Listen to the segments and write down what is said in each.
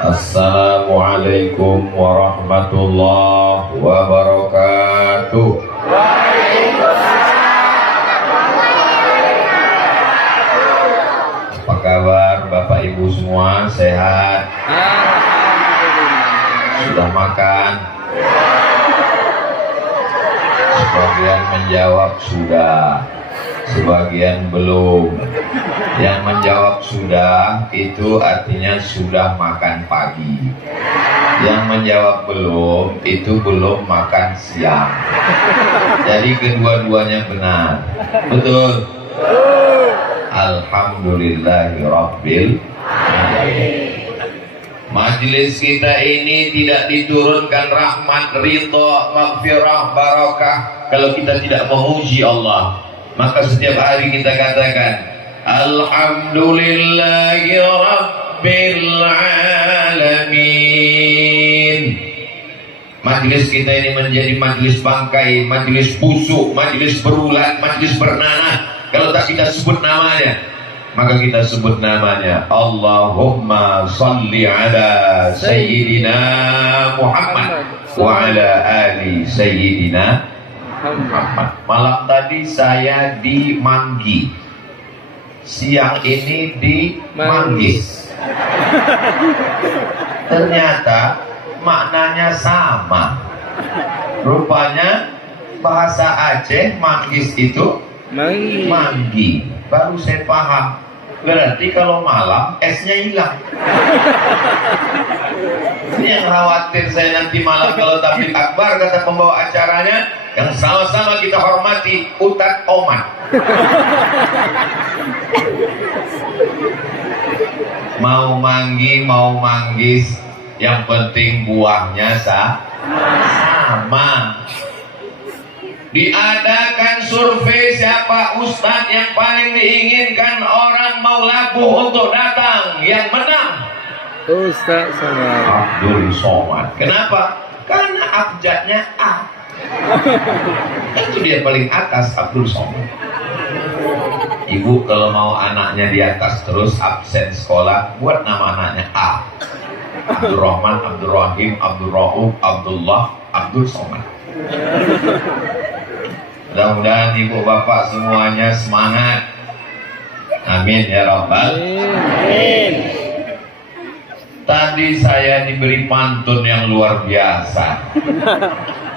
Assalamualaikum warahmatullahi wabarakatuh. Apa kabar Bapak Ibu semua? Sehat? Sudah makan? Sebagian menjawab sudah, sebagian belum. Yang menjawab sudah itu artinya sudah makan pagi. Yang menjawab belum itu belum makan siang. Jadi kedua-duanya benar. Betul? Alhamdulillahirabbil alamin. Majelis kita ini tidak diturunkan rahmat, ridha, maghfirah, barakah kalau kita tidak memuji Allah. Maka setiap hari kita katakan Alhamdulillahi Rabbil Alamin. Majelis kita ini menjadi majelis bangkai, majelis busuk, majelis berulat, majelis bernanah kalau tak kita sebut namanya. Maka kita sebut namanya Allahumma salli ala Sayyidina Muhammad wa ala ali Sayyidina Muhammad. Malam tadi saya di Manggi, siang ini di Manggis. Ternyata maknanya sama. Rupanya bahasa Aceh Manggis itu Manggi. Baru saya paham. Berarti kalau malam esnya hilang. Ini yang khawatir saya nanti malam kalau tabligh akbar kata pembawa acaranya, yang sama-sama kita hormati Utat Oman. Mau Manggi mau Manggis, yang penting buahnya sama. Diadakan survei siapa ustadz yang paling diinginkan orang mau labuh untuk datang. Yang menang Ustadz Abdul Somad. Kenapa? Karena abjadnya A. Itu dia paling atas, Abdul Somad. Ibu kalau mau anaknya di atas terus absen sekolah, buat nama anaknya A. Abdul Rahman, Abdul Rahim, Abdul Rauf, Abdullah, Abdul Somad. Mudah-mudahan ibu bapak semuanya semangat. Amin ya rabbal alamin. Tadi saya diberi pantun yang luar biasa.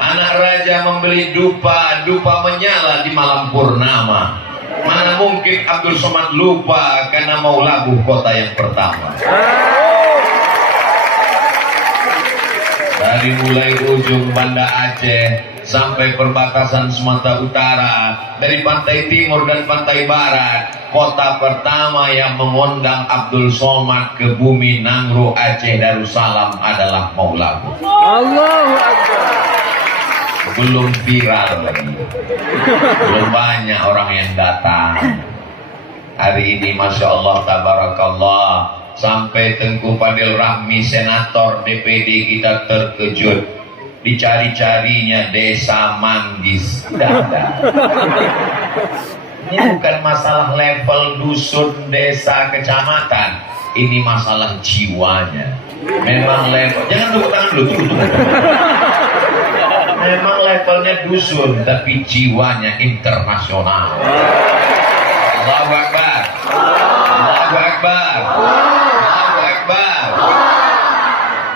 Anak raja membeli dupa, dupa menyala di malam purnama. Mana mungkin Abdul Somad lupa karena mau labuh kota yang pertama. Dari mulai ujung Banda Aceh sampai perbatasan Sumatera Utara, dari pantai timur dan pantai barat, kota pertama yang mengundang Abdul Somad ke bumi Nangro Aceh Darussalam adalah Maulabu. Allahu Akbar. Belum viral lagi, belum banyak orang yang datang. Hari ini Masya Allah Tabarakallah, sampai Tengku Fadil Rahmi senator DPD kita terkejut. Dicari-carinya desa Manggis, tidak ada. Ini bukan masalah level dusun, desa, kecamatan. Ini masalah jiwanya. Memang level, jangan tepuk tangan dulu, tunggu. Memang levelnya dusun, tapi jiwanya internasional. Allahu Akbar. Allahu Akbar. Allahu Akbar.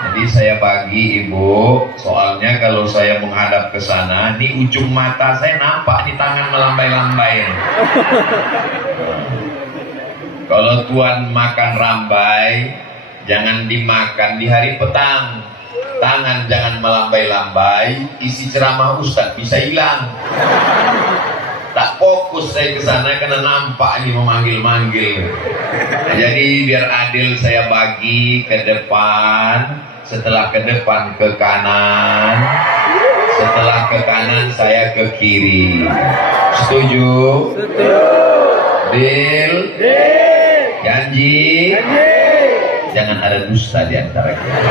Jadi saya bagi ibu, soalnya kalau saya menghadap ke sana, di ujung mata saya nampak di tangan melambai-lambai. Kalau tuan makan rambai, jangan dimakan di hari petang. Tangan jangan melambai-lambai, isi ceramah ustaz bisa hilang. Tak fokus saya ke sana karena nampak ini memanggil-manggil. Nah, jadi biar adil saya bagi ke depan, setelah ke depan ke kanan, setelah ke kanan saya ke kiri. Setuju? Setuju. Deal? Deal. Janji? Janji. Jangan ada dusta di antara kita.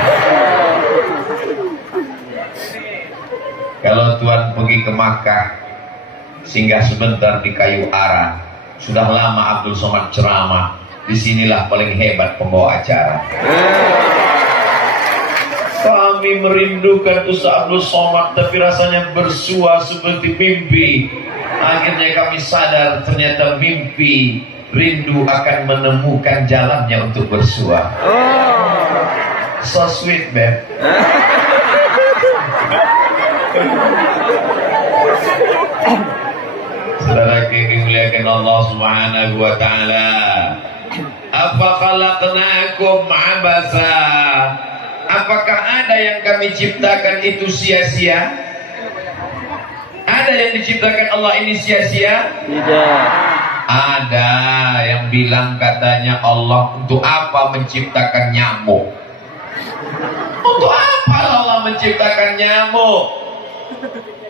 Kalau tuan pergi ke Makkah, singgah sebentar di Kayu Ara. Sudah lama Abdul Somad ceramah. Disinilah paling hebat pembawa acara. Kami merindukan Ustaz Abdul Somad, tapi rasanya bersua seperti mimpi. Akhirnya kami sadar ternyata mimpi rindu akan menemukan jalannya untuk bersua. So sweet, babe. Saudara dimuliakan Allah Subhanahu wa taala. Apa khalaqnakum abasa? Apakah ada yang kami ciptakan itu sia-sia? Ada yang diciptakan Allah ini sia-sia? Tidak. Ada yang bilang katanya Allah untuk apa menciptakan nyamuk? Untuk apa Allah menciptakan nyamuk?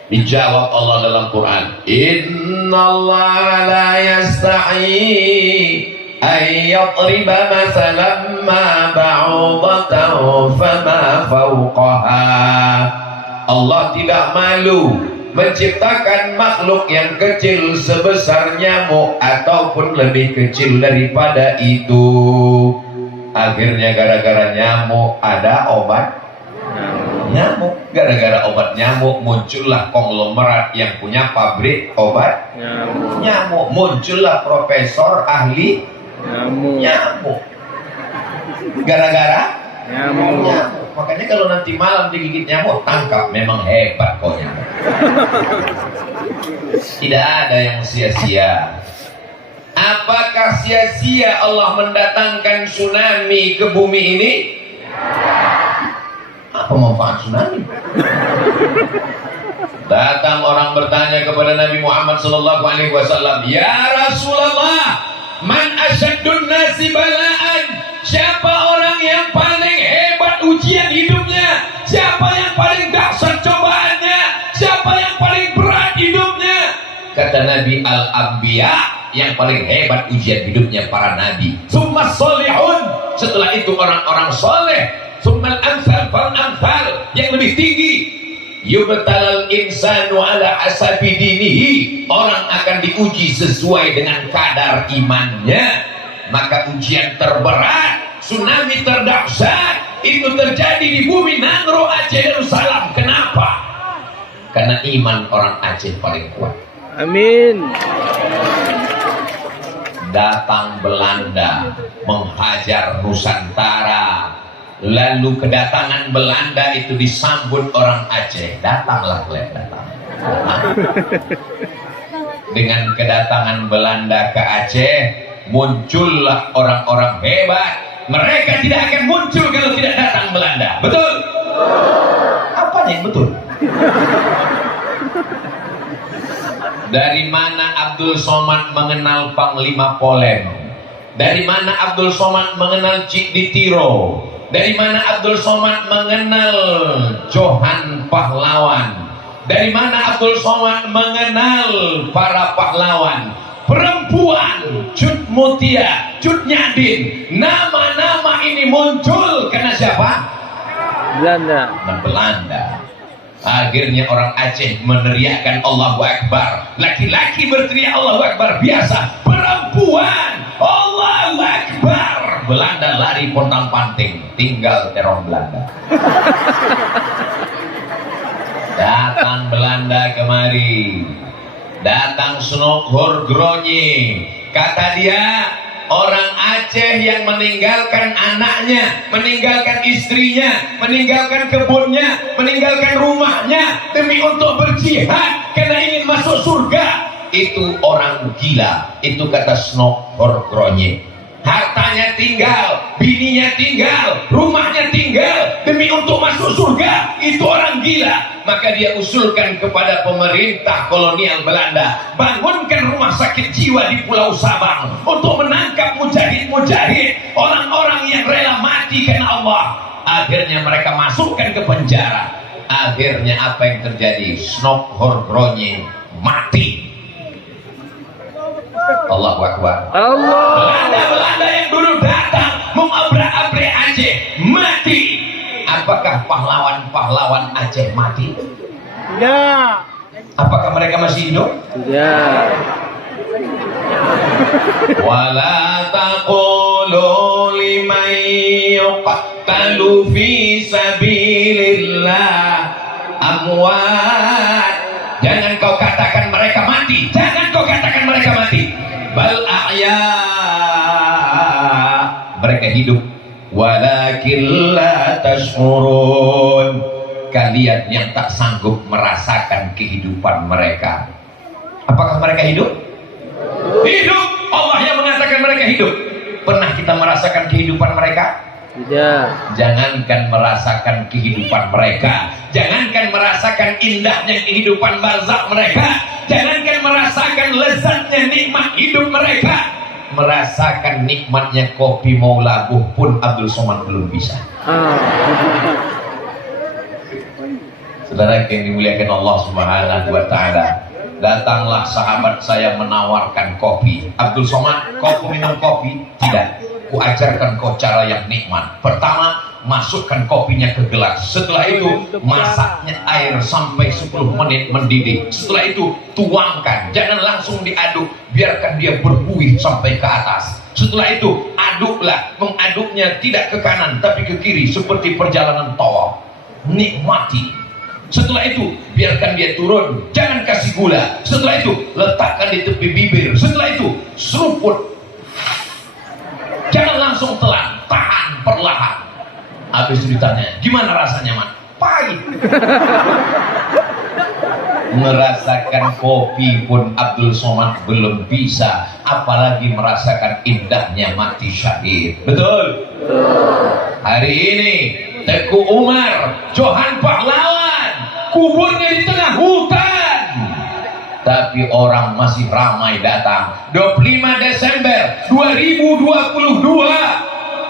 Dijawab Allah dalam Quran, Innallaha la yasta'i ay yadriba masalan ma ba'udatan fama fawqaha. Allah tidak malu menciptakan makhluk yang kecil sebesar nyamuk ataupun lebih kecil daripada itu. Akhirnya gara-gara nyamuk ada obat nyamuk. Gara-gara obat nyamuk muncullah konglomerat yang punya pabrik obat nyamuk. Muncullah profesor ahli nyamuk. Gara-gara nyamuk. Makanya kalau nanti malam digigit nyamuk, tangkap, memang hebat kok nyamuk. Tidak ada yang sia-sia. Apakah sia-sia Allah mendatangkan tsunami ke bumi ini? Apa manfaat tsunami? Datang orang bertanya kepada Nabi Muhammad SAW, Ya Rasulullah, man asyaddun nasi bala'an? Siapa orang yang paling hebat ujian hidupnya? Siapa yang paling dahsyat cobaannya? Siapa yang paling berat hidupnya? Kata Nabi, Al-Anbiya, yang paling hebat ujian hidupnya para nabi. Summa solihun, setelah itu orang-orang soleh. Summal amsal fal amsal, yang lebih tinggi. Yubtalal insanu ala asabi dinihi, orang akan diuji sesuai dengan kadar imannya. Maka ujian terberat, tsunami terdahsyat itu terjadi di bumi Nangro, Aceh, Darussalam. Kenapa? Karena iman orang Aceh paling kuat. Amin. Datang Belanda menghajar Nusantara. Lalu kedatangan Belanda itu disambut orang Aceh. Datanglah kalian, datang. Dengan kedatangan Belanda ke Aceh, muncullah orang-orang hebat. Mereka tidak akan muncul kalau tidak datang Belanda. Betul? Apa yang betul? Dari mana Abdul Somad mengenal Panglima Polem? Dari mana Abdul Somad mengenal Cik Ditiro? Dari mana Abdul Somad mengenal Johan Pahlawan? Dari mana Abdul Somad mengenal para pahlawan? Perempuan, Cut Mutia, Cut Nyadin. Nama-nama ini muncul karena siapa? Belanda. Belanda. Akhirnya orang Aceh meneriakkan Allahu Akbar. Laki-laki berteriak Allahu Akbar biasa. Perempuan, Allahu Akbar. Belanda lari pontang-panting. Tinggal teror Belanda. Datang Belanda kemari. Datang Snok Horgronye. Kata dia, orang Aceh yang meninggalkan anaknya, meninggalkan istrinya, meninggalkan kebunnya, meninggalkan rumahnya demi untuk berjihad karena ingin masuk surga, itu orang gila. Itu kata Snok Horgronye. Hartanya tinggal, bininya tinggal, rumahnya tinggal demi untuk masuk surga, itu orang gila. Maka dia usulkan kepada pemerintah kolonial Belanda, bangunkan rumah sakit jiwa di Pulau Sabang untuk menangkap mujahid-mujahid, orang-orang yang rela mati karena Allah. Akhirnya mereka masukkan ke penjara. Akhirnya apa yang terjadi? Snok Horgronye mati. Allahu Akbar. Belanda yang dulu datang mengobrak-abrik Aceh mati. Apakah pahlawan-pahlawan Aceh mati? Ya. Apakah mereka masih hidup? Ya. Wala taqul yuqtalu fi sabilillah amwat. Jangan kau katakan mereka mati, jangan kau katakan mereka mati. Bal ahya, mereka hidup. Walakin la tash'urun, kalian yang tak sanggup merasakan kehidupan mereka. Apakah mereka hidup? Hidup. Allah yang mengatakan mereka hidup. Pernah kita merasakan kehidupan mereka? Tidak. Jangankan merasakan kehidupan mereka, jangankan merasakan indahnya kehidupan barzakh mereka, jangankan merasakan lezatnya nikmat hidup mereka, merasakan nikmatnya kopi mau labuh pun Abdul Somad belum bisa. Saudara yang dimuliakan Allah Subhanahu wa taala, datanglah sahabat saya menawarkan kopi. Abdul Somad, kau minum kopi? Tidak. Ku ajarkan kau cara yang nikmat. Pertama, masukkan kopinya ke gelas. Setelah itu, masaknya air sampai 10 menit mendidih. Setelah itu, tuangkan. Jangan langsung diaduk. Biarkan dia berbuih sampai ke atas. Setelah itu, aduklah. Mengaduknya tidak ke kanan, tapi ke kiri. Seperti perjalanan tawaf. Nikmati. Setelah itu, biarkan dia turun. Jangan kasih gula. Setelah itu, letakkan di tepi bibir. Setelah itu, seruput. Jangan langsung telan, tahan perlahan. Habis itu ditanya, gimana rasanya, Mat? Pahit. Merasakan kopi pun Abdul Somad belum bisa, apalagi merasakan indahnya mati syahid. Betul? Hari ini Teguh Umar, Johan Pahlawan, kuburnya di tengah hutan, tapi orang masih ramai datang. 25 Desember 2022,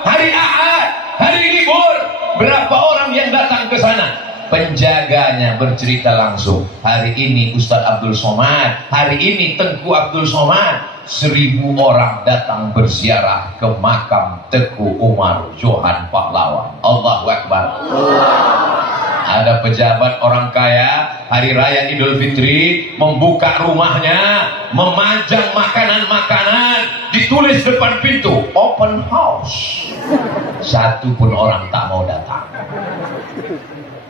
hari Ahad, hari libur, berapa orang yang datang ke sana? Penjaganya bercerita langsung, hari ini Ustadz Abdul Somad, hari ini Tengku Abdul Somad, 1000 orang datang berziarah ke makam Teguh Umar Johan Pahlawan. Allahu Akbar. Ada pejabat orang kaya, hari raya Idul Fitri, membuka rumahnya, memajang makanan-makanan, ditulis depan pintu, open house. Satu pun orang tak mau datang.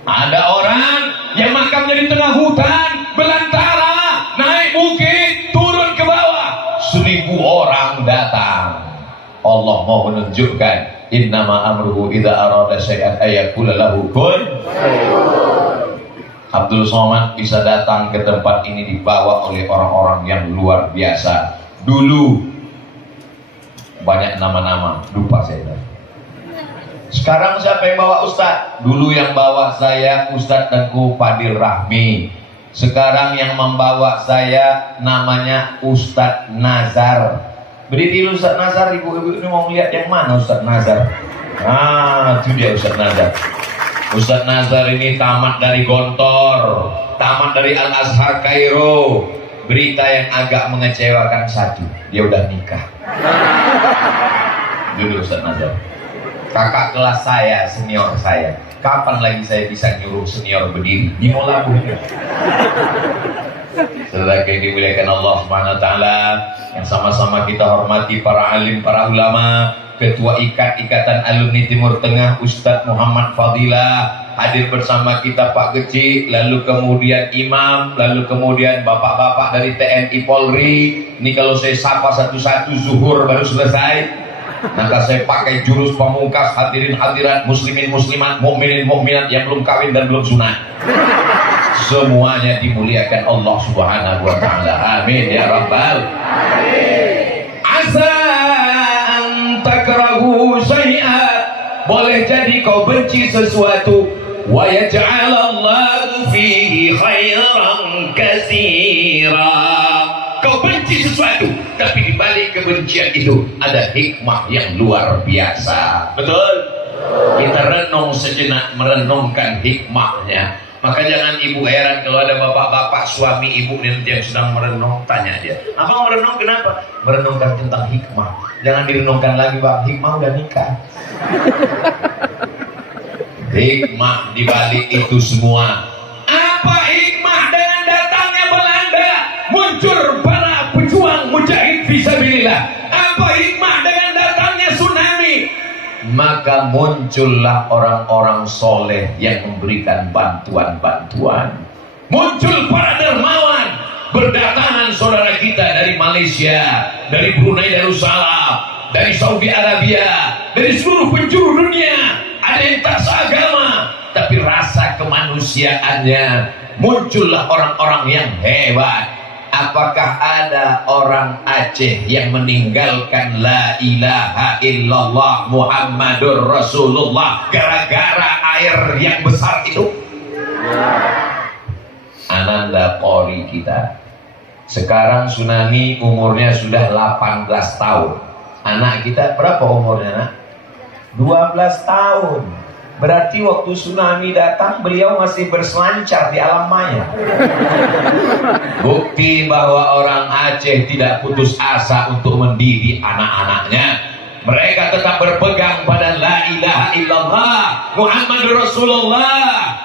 Ada orang yang makamnya di tengah hutan, belantara, naik bukit, turun ke bawah, 1000 orang datang. Allah mau menunjukkan, innama amruhu idza arada syai'an ayaqula lahu kun. Abdul Somad bisa datang ke tempat ini dibawa oleh orang-orang yang luar biasa. Dulu banyak nama-nama, lupa saya. Sekarang siapa yang bawa Ustadz? Dulu yang bawa saya Ustadz Tengku Fadil Rahmi. Sekarang yang membawa saya namanya Ustadz Nazar. Berdiri Ustadz Nazar, ibu-ibu ini mau lihat yang mana Ustadz Nazar? Ah, itu dia Ustadz Nazar. Ustadz Nazar ini tamat dari Gontor, tamat dari Al-Azhar Kairo. Berita yang agak mengecewakan satu, dia udah nikah. Dulu Ustadz Nazar, kakak kelas saya, senior saya. Kapan lagi saya bisa nyuruh senior berdiri? Di Molabu ini. Setelah yang dimuliakan Allah Subhanahu wa taala, yang sama-sama kita hormati para alim, para ulama, Ketua Ikatan Alumni Timur Tengah Ustadz Muhammad Fadilah, hadir bersama kita Pak Geci, lalu kemudian Imam, lalu kemudian bapak-bapak dari TNI Polri. Ini kalau saya sapa satu-satu, zuhur baru selesai. Maka saya pakai jurus pamungkas, hadirin hadirat, muslimin muslimat, mukminin mukminat yang belum kawin dan belum sunat. Semuanya dimuliakan Allah Subhanahu wa taala. Amin ya rabbal alamin. Asa an takrahu syai'an, boleh jadi kau benci sesuatu, wa yaj'alallahu fihi khairan katsira. Kau benci sesuatu, tapi di balik kebencian itu ada hikmah yang luar biasa. Betul? Kita renung sejenak, merenungkan hikmahnya. Maka jangan ibu heran kalau ada bapak-bapak suami ibu nanti yang sedang merenung, tanya dia, abang merenung kenapa? Merenungkan tentang hikmah. Jangan direnungkan lagi, bang, hikmah udah nikah. Hikmah di balik itu semua. Apa hikmah dengan datangnya Belanda, muncul para pejuang mujahid fisabilillah? Apa hikmah dengan datangnya tsunami? maka muncullah orang-orang soleh yang memberikan bantuan-bantuan. Muncul para dermawan, berdatangan saudara kita dari Malaysia, dari Brunei Darussalam, dari Saudi Arabia, dari seluruh penjuru dunia. Ada yang tak seagama, tapi rasa kemanusiaannya. Muncullah orang-orang yang hebat. Apakah ada orang Aceh yang meninggalkan la ilaha illallah Muhammadur Rasulullah gara-gara air yang besar itu? Ananda Qori kita sekarang tsunami umurnya sudah 18 tahun. Anak kita berapa umurnya, nak? 12 tahun. Berarti waktu tsunami datang beliau masih berselancar di alam maya. Bukti bahwa orang Aceh tidak putus asa untuk mendidik anak-anaknya. Mereka tetap berpegang pada la ilaha illallah Muhammadur Rasulullah.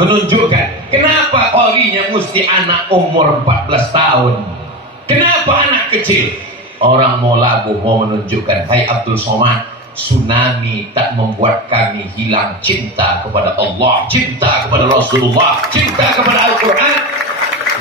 Menunjukkan kenapa qorinya mesti anak umur 14 tahun. Kenapa anak kecil? Orang mau lagu, mau menunjukkan, hai Abdul Somad, tsunami tak membuat kami hilang cinta kepada Allah, cinta kepada Rasulullah, cinta kepada Al-Quran.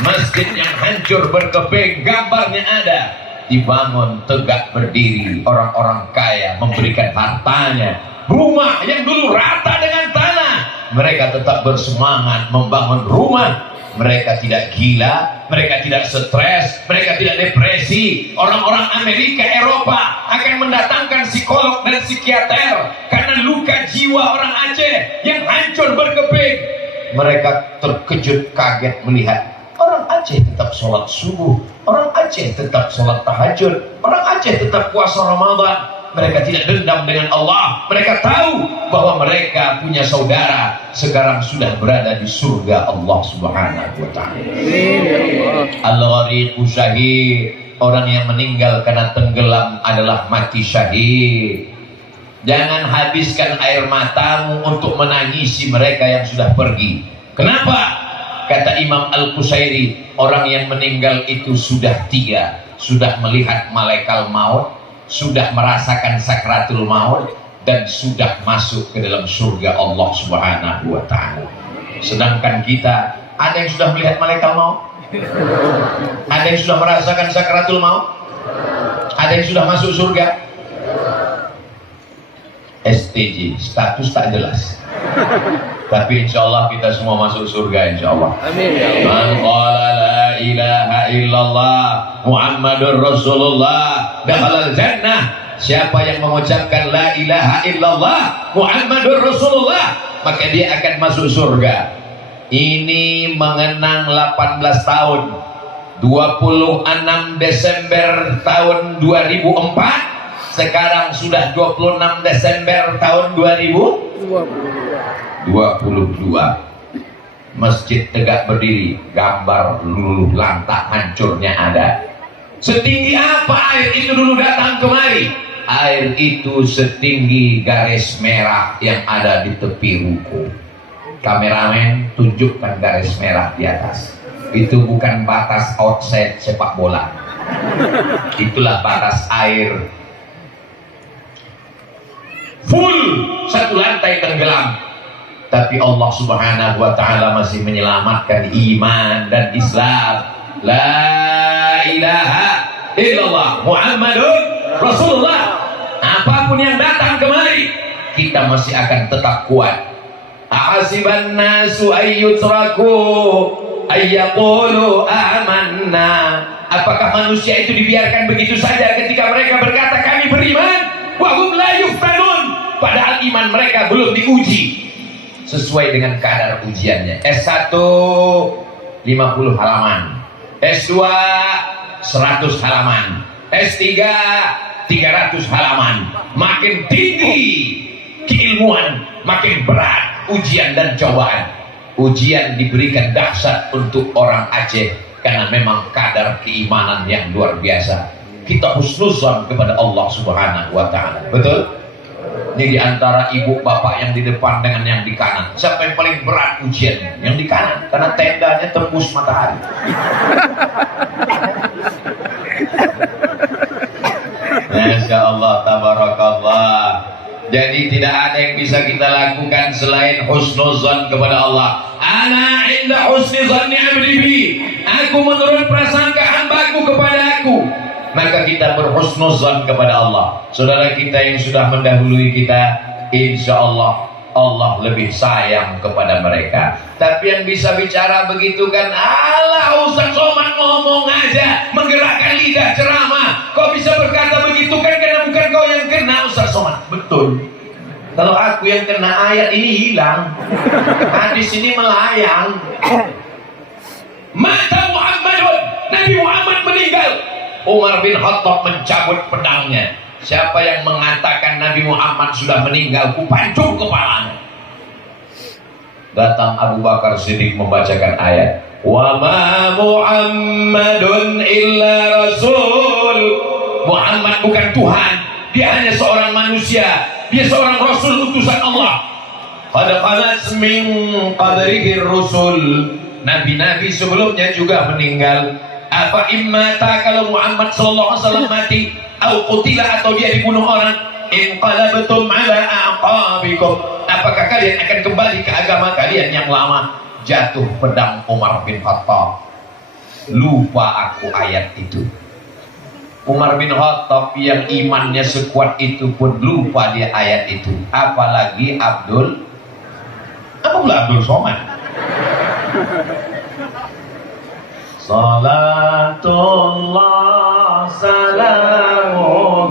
Masjid yang hancur berkeping, gambarnya ada, dibangun tegak berdiri. Orang-orang kaya memberikan hartanya. Rumah yang dulu rata dengan tanah, mereka tetap bersemangat membangun rumah. Mereka tidak gila, mereka tidak stres, mereka tidak depresi. Orang-orang Amerika, Eropa akan mendatangkan psikolog dan psikiater karena luka jiwa orang Aceh yang hancur berkeping. Mereka terkejut, kaget melihat orang Aceh tetap sholat subuh, orang Aceh tetap sholat tahajud, orang Aceh tetap puasa Ramadan. Mereka tidak dendam dengan Allah. Mereka tahu bahwa mereka punya saudara sekarang sudah berada di surga Allah Subhanahu wa ta'ala. Al-Ghariqu syahid, orang yang meninggal karena tenggelam adalah mati syahid. Jangan habiskan air matamu untuk menangisi mereka yang sudah pergi. Kenapa? Kata Imam Al-Qusairi, orang yang meninggal itu sudah 3, sudah melihat malaikat maut, sudah merasakan sakratul maut, dan sudah masuk ke dalam surga Allah Subhanahu wa ta'ala. Sedangkan kita, ada yang sudah melihat malaikat maut? Ada yang sudah merasakan sakratul maut? Ada yang sudah masuk surga? STJ, status tak jelas. Tapi insya Allah kita semua masuk surga insya Allah. Amin. Man qala la ilaha illallah Muhammadur Rasulullah dakhalal jannah. Siapa yang mengucapkan la ilaha illallah Muhammadur Rasulullah, maka dia akan masuk surga. Ini mengenang 18 tahun, 26 Desember tahun 2004. Sekarang sudah 26 Desember tahun 2022. Masjid tegak berdiri, gambar luluh lantak hancurnya ada. Setinggi apa air itu dulu datang kemari? Air itu setinggi garis merah yang ada di tepi ruko. Kameramen, tunjukkan garis merah di atas. Itu bukan batas outside sepak bola. Itulah batas air. Full, satu lantai tenggelam. Tapi Allah Subhanahu wa ta'ala masih menyelamatkan iman dan Islam. La ilaha illallah Muhammadur Rasulullah. Apapun yang datang kemari, kita masih akan tetap kuat. Ahasiban nasu ayyutraku ayyaqulu amanna. Apakah manusia itu dibiarkan begitu saja ketika mereka berkata kami beriman? Wa hum la yuftanun. Padahal iman mereka belum diuji sesuai dengan kadar ujiannya. S1 50 halaman, S2 100 halaman, S3 300 halaman. Makin tinggi keilmuan, makin berat ujian dan cobaan. Ujian diberikan dahsyat untuk orang Aceh karena memang kadar keimanan yang luar biasa. Kita husnuzan kepada Allah Subhanahu wa ta'ala. Betul? Ini diantara ibu bapak yang di depan dengan yang di kanan, siapa yang paling berat ujiannya? Yang di kanan, karena tendanya tembus matahari. Masya Allah, tabarakallah. Jadi tidak ada yang bisa kita lakukan selain husnuzan kepada Allah. Ana inda husni zanni abdi bi. Aku menurut prasangka hambaku kepada aku. Maka kita berhusnuzan kepada Allah. Saudara kita yang sudah mendahului kita, insya Allah Allah lebih sayang kepada mereka. Tapi yang bisa bicara begitu kan, Allah Ustaz Somad ngomong aja, menggerakkan lidah ceramah. Kau bisa berkata begitu kan karena bukan kau yang kena Ustaz Somad. Betul. Kalau aku yang kena ayat ini hilang, hadis ini melayang. Mata Muhammadun, Nabi Muhammad meninggal. Umar bin Khattab mencabut pedangnya. Siapa yang mengatakan Nabi Muhammad sudah meninggal, ku pancung kepalanya. Datang Abu Bakar Siddiq membacakan ayat, wa ma Muhammadun illa rasul. Muhammad bukan Tuhan, dia hanya seorang manusia, dia seorang rasul utusan Allah. Qad khalat min qadrihi rusul. Nabi-nabi sebelumnya juga meninggal. Apa immata, kalau Muhammad sallallahu alaihi wasallam mati, au qutila atau dia dibunuh orang, inqalabtum ala aqabikum, apakah kalian akan kembali ke agama kalian yang lama? Jatuh pedang Umar bin Khattab. Lupa aku ayat itu. Umar bin Khattab yang imannya sekuat itu pun lupa dia ayat itu. Apalagi Abdul Somad. Salatullah salamullah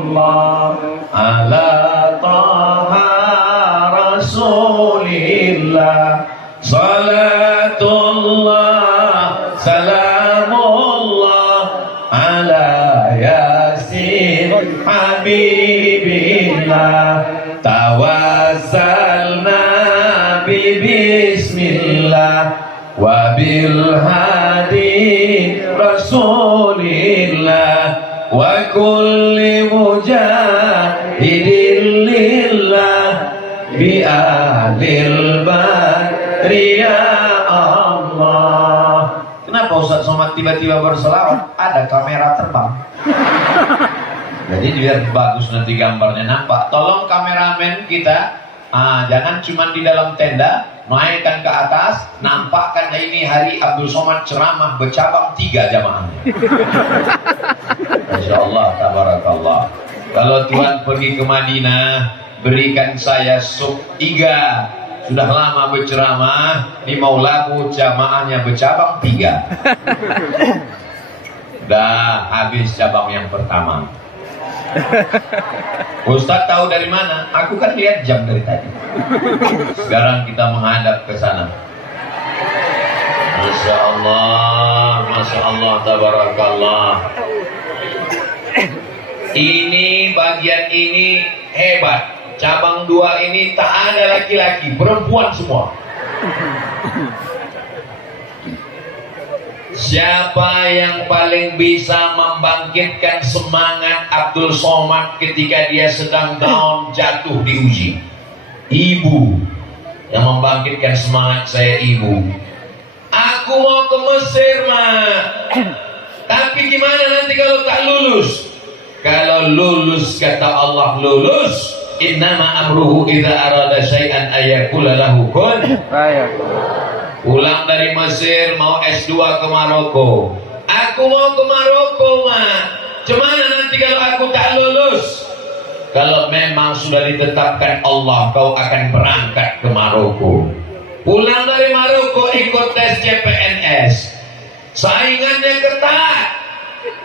ala taha rasulillah. Salatullah salamullah ala yasin habibillah. Tawassalna bi bismillah wa bil hadi rasulillah wa kulli mujahidin lillah bi ahlil badri ya Allah. Kenapa Ustaz Somad tiba-tiba berselawat? Ada kamera terbang. Jadi biar bagus nanti gambarnya nampak. Tolong kameramen kita, jangan cuma di dalam tenda, naikkan ke atas, nampakkan ini hari Abdul Somad ceramah bercabang 3 jamaahnya. Masya Allah, tabarakallah. Kalau Tuhan pergi ke Madinah, berikan saya sup 3. Sudah lama berceramah di Maulabu, jamaahnya bercabang 3. Dah habis cabang yang pertama. Ustaz tahu dari mana? Aku kan lihat jam dari tadi. Sekarang kita menghadap ke sana. Masya Allah, tabarakallah. Ini bagian ini hebat. Cabang 2 ini tak ada laki-laki, perempuan semua. Siapa yang paling bisa membangkitkan semangat Abdul Somad ketika dia sedang down, jatuh diuji? Ibu yang membangkitkan semangat saya, ibu. Aku mau ke Mesir, Mak. Tapi gimana nanti kalau tak lulus? Kalau lulus, kata Allah, lulus. Innama amruhu idza arada syai'an ayyakula lahu kun. Pulang dari Mesir mau S2 ke Maroko. Aku mau ke Maroko, Ma. Cuman nanti kalau aku tak lulus? Kalau memang sudah ditetapkan Allah, kau akan berangkat ke Maroko. Pulang dari Maroko ikut tes CPNS. Saingannya ketat.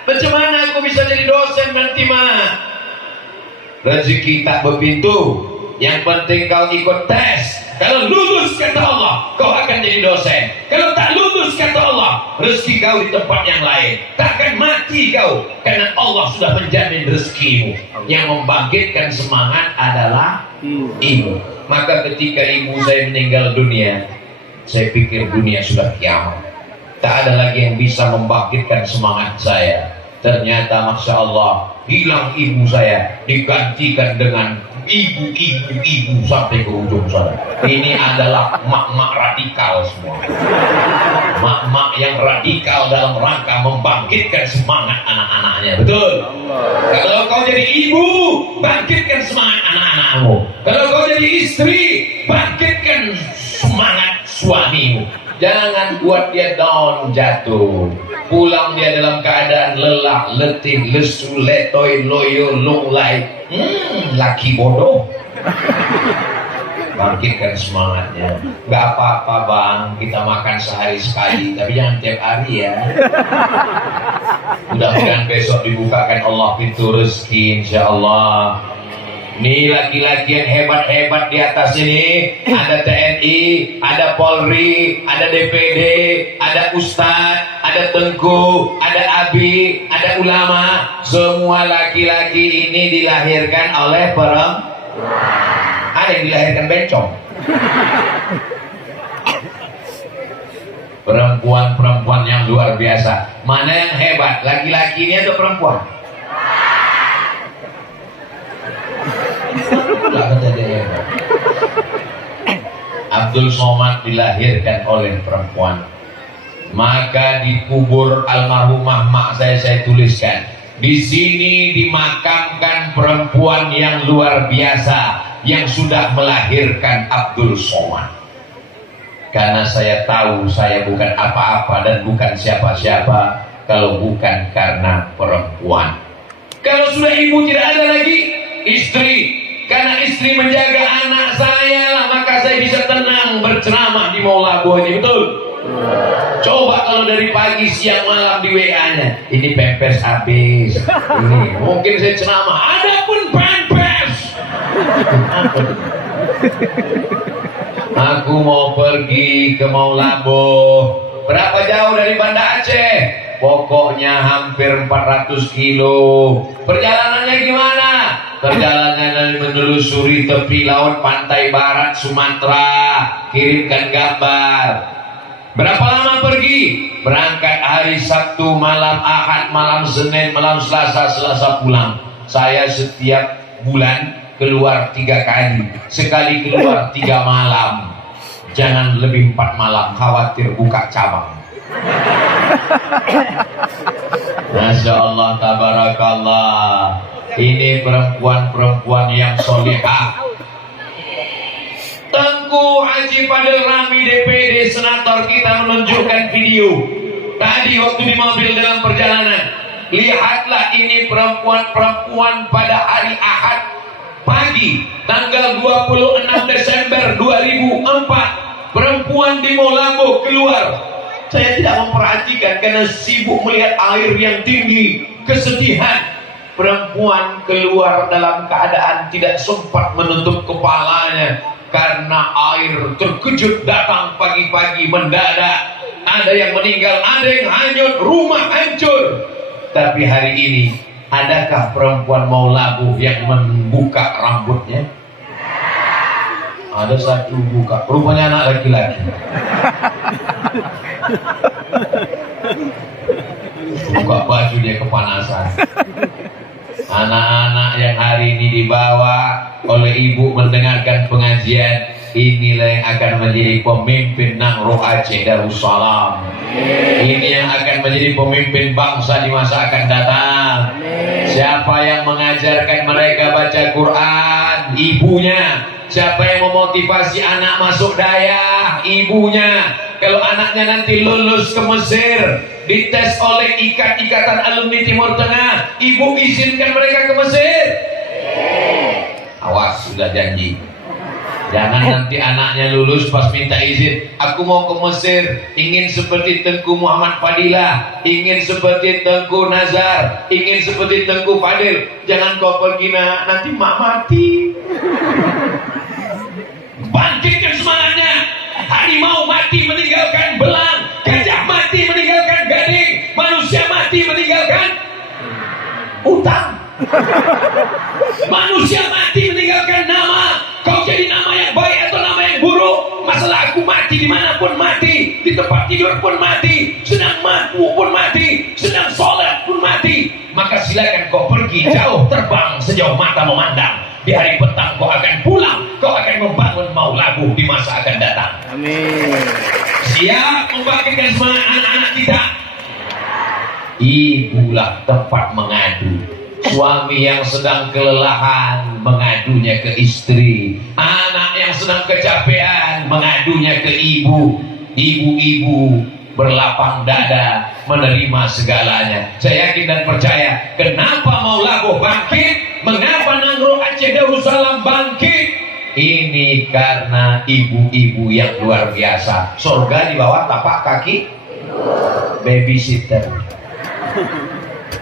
Bagaimana aku bisa jadi dosen nanti, Ma? Rezeki tak berpintu. Yang penting kau ikut tes. Kalau lulus, kata Allah, kau akan jadi dosen. Kalau tak lulus, kata Allah, rezeki kau di tempat yang lain. Takkan mati kau, karena Allah sudah menjamin rezekimu. Yang membangkitkan semangat adalah ibu. Maka ketika ibu saya meninggal dunia, saya pikir dunia sudah kiamat. Tak ada lagi yang bisa membangkitkan semangat saya. Ternyata Masya Allah, hilang ibu saya, digantikan dengan ibu sampai ke ujung sana. Ini adalah mak-mak radikal semua. Mak-mak yang radikal dalam rangka membangkitkan semangat anak-anaknya. Betul? Kalau kau jadi ibu, bangkitkan semangat anak-anakmu. anakmu. Kalau kau jadi istri, bangkitkan semangat suamimu. Jangan buat dia down, jatuh. Pulang dia dalam keadaan lelah, letih, lesu, letoy, loyo, lunglai. Laki bodoh. Bangkitkan semangatnya. Gak apa-apa bang, kita makan sehari sekali, tapi jangan tiap hari ya. Mudah-mudahan besok dibukakan Allah pintu rezeki, insya Allah. Nih laki-laki yang hebat-hebat di atas ini, ada TNI, ada Polri, ada DPD, ada Ustadz, ada Tengku, ada Abi, ada ulama. Semua laki-laki ini dilahirkan oleh perempuan. Ada yang dilahirkan bencong. Perempuan-perempuan yang luar biasa. Mana yang hebat, laki-lakinya atau perempuan? Abdul Somad dilahirkan oleh perempuan. Maka di kubur almarhumah mak saya tuliskan, di sini dimakamkan perempuan yang luar biasa yang sudah melahirkan Abdul Somad. Karena saya tahu saya bukan apa-apa dan bukan siapa-siapa kalau bukan karena perempuan. Kalau sudah ibu tidak ada lagi, istri. Karena istri menjaga anak saya, maka saya bisa tenang berceramah di Maulabo ini, betul? Coba kalau dari pagi, siang, malam di WA-nya, ini pempes habis. Ini mungkin saya ceramah, ada pun pempes. Aku mau pergi ke Maulabo. Berapa jauh dari Banda Aceh? Pokoknya hampir 400 kilo. Perjalanannya gimana? Perjalanan menelusuri tepi laut pantai barat Sumatera. Kirimkan gambar. Berapa lama pergi? Berangkat hari Sabtu, malam Ahad, malam Senin, malam Selasa, Selasa pulang. Saya setiap bulan keluar 3 kali. Sekali keluar 3 malam. Jangan lebih 4 malam, khawatir buka cabang. Masya Allah, tabarakallah. Ini perempuan-perempuan yang solehah. Tengku Haji Fadil Rami DPD senator kita menunjukkan video tadi waktu di mobil dalam perjalanan. Lihatlah ini perempuan-perempuan pada hari Ahad pagi tanggal 26 Desember 2004. Perempuan di Maulabo keluar. Saya tidak memperhatikan karena sibuk melihat air yang tinggi, kesedihan. Perempuan keluar dalam keadaan tidak sempat menutup kepalanya karena air terkejut datang pagi-pagi mendadak. Ada yang meninggal, ada yang hanyut, rumah hancur. Tapi hari ini, adakah perempuan Maulabo yang membuka rambutnya? Ada satu buka, rupanya anak laki-laki. Buka baju dia kepanasan. Anak-anak yang hari ini dibawa oleh ibu mendengarkan pengajian, inilah yang akan menjadi pemimpin Nangro Aceh Darussalam. Ini yang akan menjadi pemimpin bangsa di masa akan datang. Siapa yang mengajarkan mereka baca Quran? Ibunya. Siapa yang memotivasi anak masuk daya? Ibunya. Kalau anaknya nanti lulus ke Mesir, dites oleh ikatan alumni Timur Tengah, ibu izinkan mereka ke Mesir? Awas, sudah janji. Jangan nanti anaknya lulus pas minta izin, aku mau ke Mesir, ingin seperti Tengku Muhammad Fadilah, ingin seperti Tengku Nazar, ingin seperti Tengku Fadil. Jangan kau pergi nak, nanti mak mati. Bangkitkan semangatnya. Harimau mati meninggalkan belang, gajah mati meninggalkan gading, manusia mati meninggalkan utang. Manusia mati meninggalkan nama. Kau jadi nama yang baik atau nama yang buruk, masalah aku mati dimanapun mati, di tempat tidur pun mati, sedang mampu pun mati, sedang sholat pun mati. Maka silakan kau pergi jauh, terbang sejauh mata memandang. Di hari petang kau akan pulang, kau akan membangun Maulabo di masa akan datang. Amin. Siap membangkitkan semangat anak-anak kita. Ibulah tempat mengadu. Suami yang sedang kelelahan mengadunya ke istri, anak yang sedang kecapean mengadunya ke ibu, ibu-ibu berlapang dada menerima segalanya. Saya yakin dan percaya, kenapa Maulaboh bangkit, mengapa Nangro Aceh Darussalam bangkit, ini karena ibu-ibu yang luar biasa. Surga di bawah tapak kaki babysitter.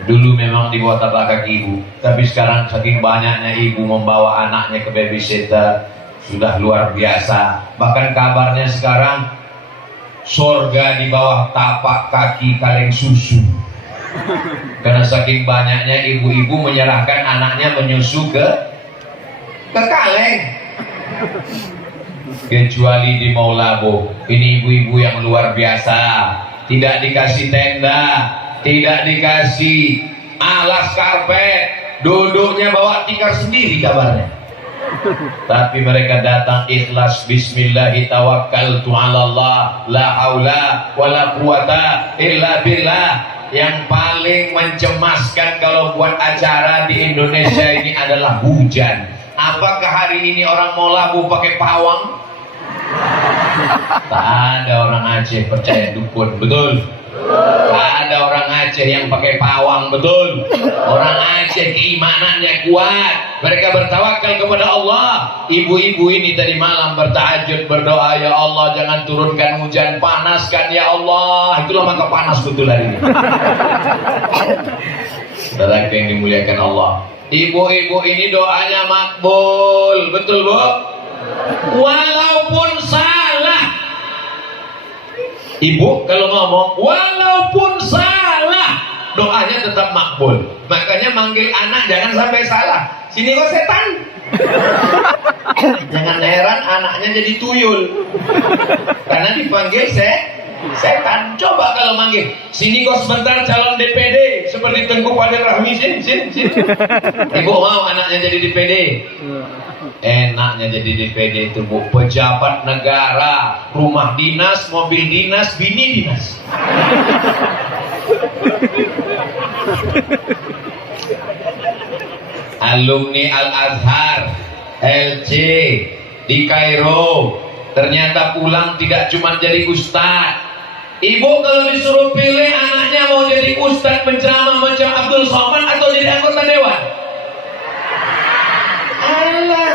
Dulu memang di bawah tapak kaki ibu, tapi sekarang saking banyaknya ibu membawa anaknya ke babysitter, sudah luar biasa. Bahkan kabarnya sekarang surga di bawah tapak kaki kaleng susu. Karena saking banyaknya ibu-ibu menyerahkan anaknya menyusu ke kaleng. Kecuali di Maulaboh, ini ibu-ibu yang luar biasa, tidak dikasih tenda, tidak dikasih alas karpet, duduknya bawa tikar sendiri kabarnya. Tapi mereka datang ikhlas, bismillahi tawakkaltu 'alallah, la haula wala quwata illa billah. Yang paling mencemaskan kalau buat acara di Indonesia ini adalah hujan. Apakah hari ini orang Maulaboh pakai pawang? Tak ada orang Aceh percaya dukun, betul? Tak ada orang Aceh yang pakai pawang, betul? Orang Aceh keimanannya kuat, mereka bertawakal kepada Allah. Ibu-ibu ini tadi malam bertahajud, berdoa, ya Allah jangan turunkan hujan, panaskan ya Allah. Itulah maka panas betul hari ini. Saudara yang dimuliakan Allah, ibu-ibu ini doanya makbul, betul bu? Walaupun salah, ibu kalau ngomong walaupun salah, doanya tetap makbul. Makanya manggil anak jangan sampai salah. Sini kok setan. Jangan heran anaknya jadi tuyul, karena dipanggil setan. Coba kalau manggil, sini kok sebentar calon DPD seperti Tengku Fadil Rahmi, sini. Ibu mau anaknya jadi DPD? Enaknya jadi DPD itu bu, pejabat negara, rumah dinas, mobil dinas, bini dinas. Alumni Al-Azhar, LC di Kairo, ternyata pulang tidak cuma jadi ustadz. Ibu kalau disuruh pilih anaknya mau jadi ustadz penceramah macam Abdul Somad atau jadi anggota dewan? Allah.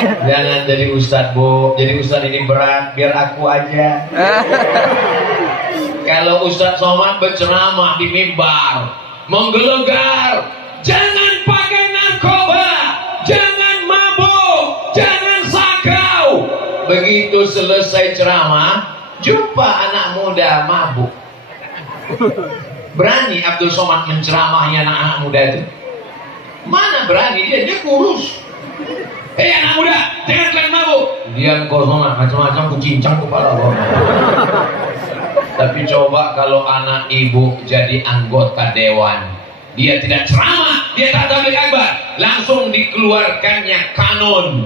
Jangan jadi ustadz bu, jadi ustadz ini berat, biar aku aja. Kalau Ustadz Somad berceramah di mimbar, menggelegar, jangan pakai narkoba, jangan mabuk, jangan sakau. Begitu selesai ceramah, jumpa anak muda mabuk. Berani Abdul Somad menceramahi anak-anak muda itu? Mana berani dia kurus. Anak muda, jangan kalian mabuk. Diam kau Somad, macam-macam kucincang kepala kau. Tapi coba kalau anak ibu jadi anggota dewan, dia tidak ceramah, dia tak tabligh akbar, langsung dikeluarkannya kanon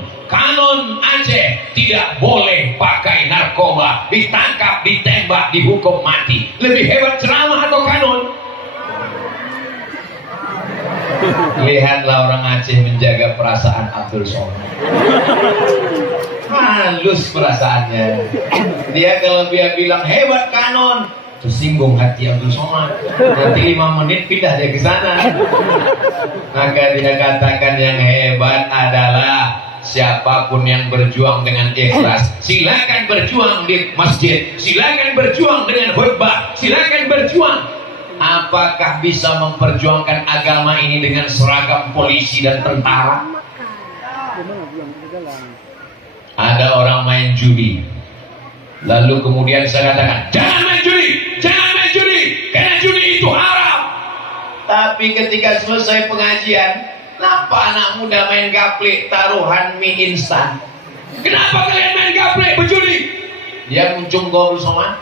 Aceh, tidak boleh pakai narkoba, ditangkap, ditembak, dihukum mati. Lebih hebat ceramah atau kanon? Lihatlah orang Aceh menjaga perasaan Abdul Somad. Halus perasaannya. Dia kalau dia bilang hebat kanon, tersinggung hati Abdul Somad. Nanti 5 menit pindah dia ke sana. Maka dia katakan yang hebat adalah siapapun yang berjuang dengan ikhlas. Silakan berjuang di masjid, silakan berjuang dengan khutbah, silakan berjuang. Apakah bisa memperjuangkan agama ini dengan seragam polisi dan tentara? Ada orang main judi, lalu kemudian saya katakan jangan main judi, karena judi itu haram. Tapi ketika selesai pengajian, kenapa anak muda main gaple taruhan mie instan? Kenapa kalian main gaple berjudi? Dia muncung Abdul Somad,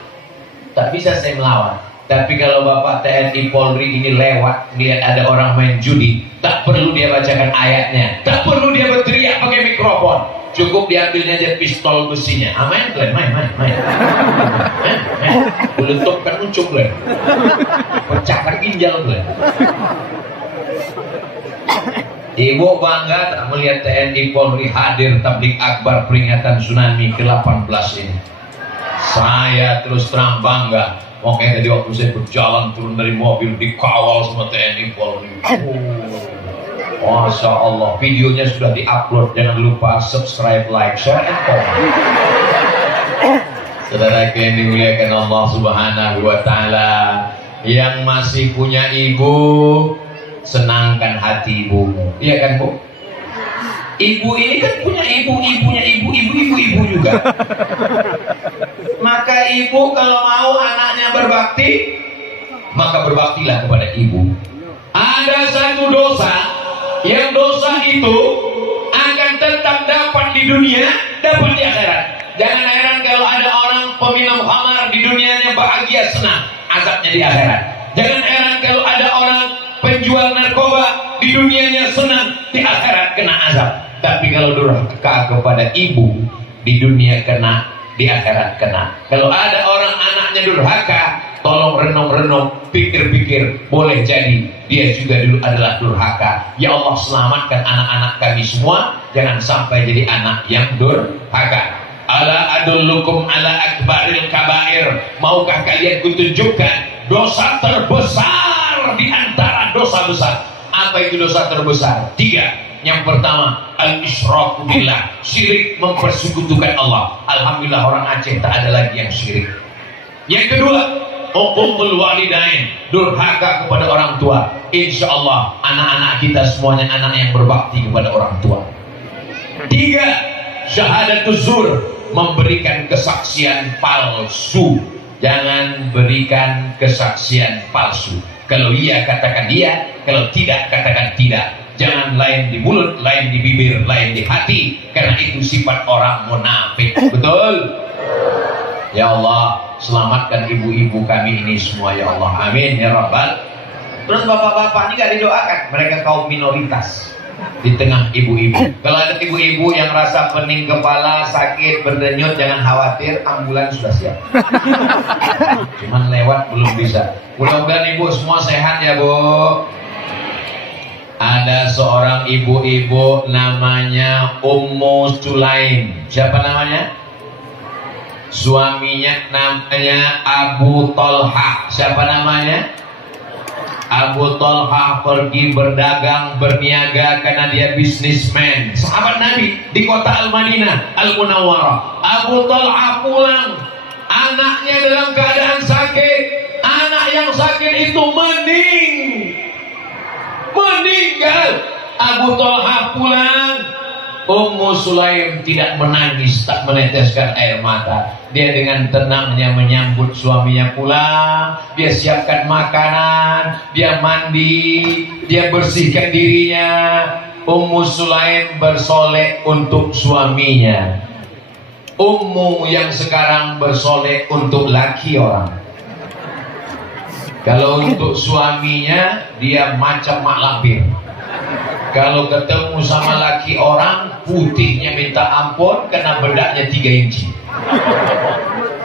tak bisa saya melawan. Tapi kalau Bapak TNI Polri ini lewat, lihat ada orang main judi, tak perlu dia bacakan ayatnya, tak perlu dia berteriak pakai mikrofon, cukup diambilnya aja pistol besinya. Main, main. Letupkan uncuk, pecahkan ginjal gue. Ibu bangga tak melihat TNI Polri hadir tablik akbar peringatan tsunami ke-18 ini. Saya terus terang bangga. Makanya tadi waktu saya berjalan turun dari mobil dikawal sama TNI Polri. Masya Allah, videonya sudah diupload. Jangan lupa subscribe, like, share, and comment. Saudara yang dimuliakan Allah Subhanahu wa Ta'ala, yang masih punya ibu, senangkan hati ibumu. Iya kan, Bu? Ibu ini kan punya ibunya ibu juga. Maka ibu kalau mau anaknya berbakti, maka berbaktilah kepada ibu. Ada satu dosa, yang dosa itu akan tetap dapat di dunia, dapat di akhirat. Jangan heran kalau ada orang peminum khamar di dunianya bahagia senang, azabnya di akhirat. Jangan heran kalau ada orang penjual narkoba di dunianya senang, di akhirat kena azab. Tapi kalau durhaka kepada ibu, di dunia kena, di akhirat kena. Kalau ada orang anaknya durhaka, tolong renung-renung, pikir-pikir, boleh jadi dia juga dulu adalah durhaka. Ya Allah, selamatkan anak-anak kami semua, jangan sampai jadi anak yang durhaka. Ala adullukum ala akbaril kabair. Maukah kalian kutunjukkan dosa terbesar di antara dosa besar? Apa itu dosa terbesar? 3. Yang pertama, al-isyraku billah, syirik, mempersekutukan Allah. Alhamdulillah orang Aceh tak ada lagi yang syirik. Yang kedua, uququl walidain, durhaka kepada orang tua. Insya Allah anak-anak kita semuanya anak yang berbakti kepada orang tua. 3. Syahadatuz zur, memberikan kesaksian palsu. Jangan berikan kesaksian palsu. Kalau iya katakan iya, kalau tidak katakan tidak. Jangan lain di mulut, lain di bibir, lain di hati, karena itu sifat orang munafik. Betul? Ya Allah, selamatkan ibu-ibu kami ini semua ya Allah. Amin ya Rabbal. Terus bapak-bapak ini gak didoakan, mereka kaum minoritas di tengah ibu-ibu. Kalau ada ibu-ibu yang rasa pening kepala, sakit, berdenyut, jangan khawatir, ambulans sudah siap. Cuman lewat belum bisa. Mudah-mudahan ibu semua sehat ya Bu. Ada seorang ibu-ibu namanya Ummu Sulaim. Siapa namanya? Suaminya namanya Abu Talha. Siapa namanya? Abu Talha pergi berdagang, berniaga karena dia bisnismen. Sahabat Nabi di kota Al-Madinah, Al-Munawwarah. Abu Talha pulang, anaknya dalam keadaan sakit. Anak yang sakit itu meninggal. Abu Talha pulang, Ummu Sulaim tidak menangis, tak meneteskan air mata. Dia dengan tenangnya menyambut suaminya pulang. Dia siapkan makanan, dia mandi, dia bersihkan dirinya. Ummu Sulaim bersolek untuk suaminya. Ummu yang sekarang bersolek untuk laki orang. Kalau untuk suaminya, dia macam mak lampir. Kalau ketemu sama laki orang, putihnya minta ampun karena bedaknya 3 inci.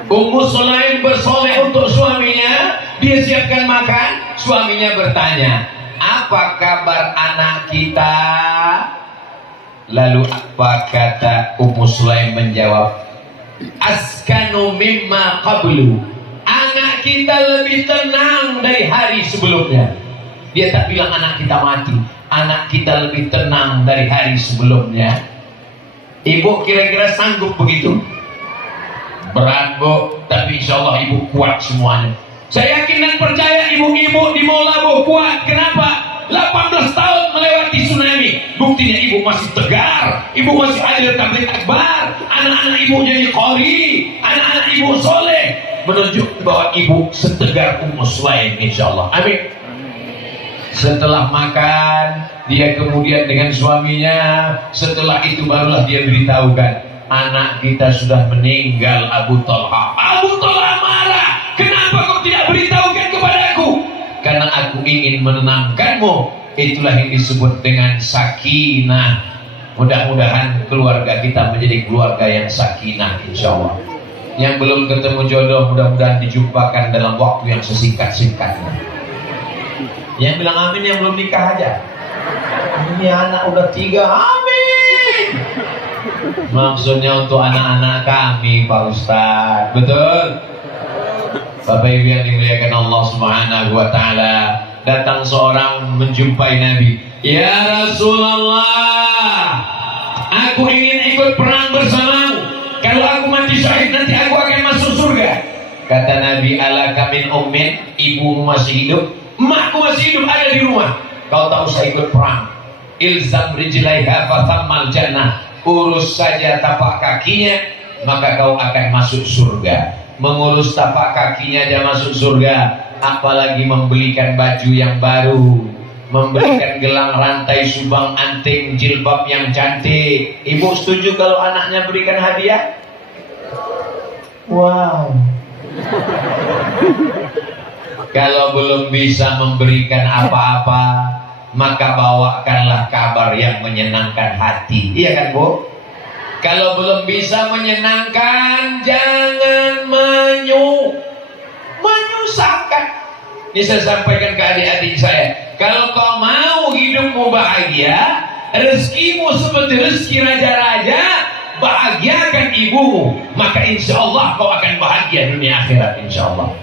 Ummu Sulaim bersoleh untuk suaminya, dia siapkan makan. Suaminya bertanya, apa kabar anak kita? Lalu apa kata Ummu Sulaim menjawab, askanu mimma qablu. Anak kita lebih tenang dari hari sebelumnya. Dia tak bilang anak kita mati, anak kita lebih tenang dari hari sebelumnya. Ibu kira-kira sanggup begitu? Berat Bu, tapi insya Allah ibu kuat semuanya. Saya yakin dan percaya ibu-ibu di Maula Bu kuat. Kenapa? 18 tahun melewati tsunami. Buktinya ibu masih tegar, ibu masih hadir tabligh akbar, anak-anak ibu jadi qori, anak-anak ibu soleh, menunjuk bahwa ibu setegar Ummu Sulaim insyaallah. Amin. Setelah makan, dia kemudian dengan suaminya, setelah itu barulah dia beritahukan, anak kita sudah meninggal Abu Talha. Abu Talha marah, kenapa kau tidak beritahukan kepadaku? Karena aku ingin menenangkanmu. Itulah yang disebut dengan sakinah. Mudah-mudahan keluarga kita menjadi keluarga yang sakinah insyaallah. Yang belum ketemu jodoh mudah-mudahan dijumpakan dalam waktu yang sesingkat-singkatnya. Yang bilang amin yang belum nikah aja. Ini anak udah 3, amin. Maksudnya untuk anak-anak kami Pak Ustadz. Betul? Bapak Ibu yang dimuliakan Allah Subhanahu wa Ta'ala, datang seorang menjumpai Nabi. Ya Rasulullah, aku ingin ikut perang bersamamu. Kalau aku mati syahid nanti aku akan masuk surga. Kata Nabi, alaka min ummin, ibumu masih hidup, emakku masih hidup, ada di rumah. Kau tak usah ikut perang. Ilzam rijlaiha fathammal jannah. Urus saja tapak kakinya, maka kau akan masuk surga. Mengurus tapak kakinya aja masuk surga, apalagi membelikan baju yang baru, memberikan gelang rantai subang anting jilbab yang cantik. Ibu setuju kalau anaknya berikan hadiah? Wow. Kalau belum bisa memberikan apa-apa, maka bawakanlah kabar yang menyenangkan hati. Iya kan Bu? Kalau belum bisa menyenangkan, jangan menyusahkan. Ini saya sampaikan ke adik-adik saya. Kalau kau mau hidupmu bahagia, rezekimu seperti rezeki raja-raja, bahagiakan ibumu, maka insya Allah kau akan bahagia dunia akhirat insya Allah.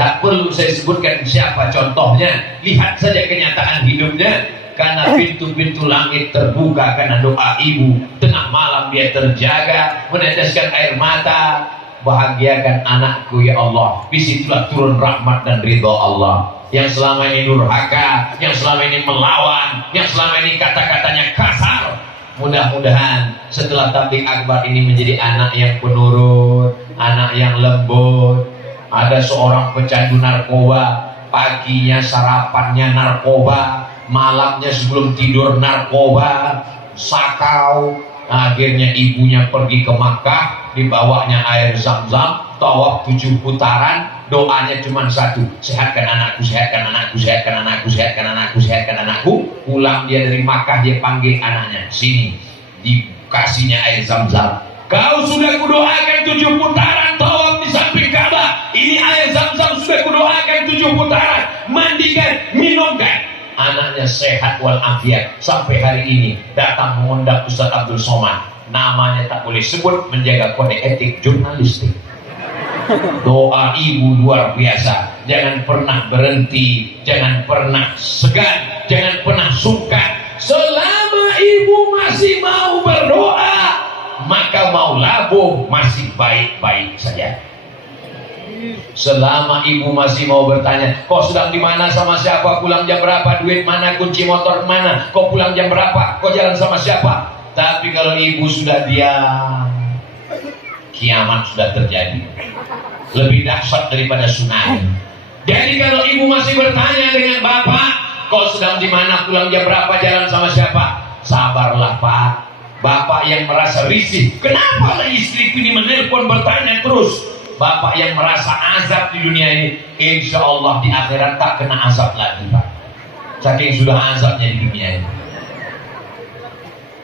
Tak perlu saya sebutkan siapa contohnya, lihat saja kenyataan hidupnya. Karena pintu-pintu langit terbuka karena doa ibu. Tengah malam dia terjaga, meneteskan air mata. Bahagiakan anakku ya Allah. Disitulah turun rahmat dan ridha Allah. Yang selama ini durhaka, yang selama ini melawan, yang selama ini kata-katanya kasar, mudah-mudahan setelah tabligh akbar ini menjadi anak yang penurut, anak yang lembut. Ada seorang pecandu narkoba, paginya sarapannya narkoba, malamnya sebelum tidur narkoba, sakau. Akhirnya ibunya pergi ke Makkah, dibawanya air Zam-Zam, tawaf 7 putaran, doanya cuma satu, sehatkan anakku, sehatkan anakku, sehatkan anakku, sehatkan anakku, sehatkan anakku. Pulang dia dari Makkah, dia panggil anaknya, sini, dikasihnya air Zam-Zam. Kau sudah kudoakan 7 putaran tawaf di samping Ka'bah, ini air Zam-Zam sudah kudoakan 7 putaran, mandikan, minumkan. Anaknya sehat walafiat sampai hari ini. Datang mengundang Ustaz Abdul Somad, namanya tak boleh sebut, menjaga kode etik jurnalistik. Doa ibu luar biasa. Jangan pernah berhenti, jangan pernah segan, jangan pernah sungkan. Selama ibu masih mau berdoa, maka mau labuh masih baik-baik saja. Selama ibu masih mau bertanya, kau sedang di mana, sama siapa, pulang jam berapa, duit mana, kunci motor mana, kau pulang jam berapa, kau jalan sama siapa. Tapi kalau ibu sudah diam, kiamat sudah terjadi. Lebih dahsyat daripada tsunami. Jadi kalau ibu masih bertanya dengan bapak, kau sedang di mana, pulang jam berapa, jalan sama siapa, sabarlah Pak. Bapak yang merasa risih, kenapa lah istriku ini menelpon bertanya terus. Bapak yang merasa azab di dunia ini, insya Allah di akhirat tak kena azab lagi Pak. Saking sudah azabnya di dunia ini.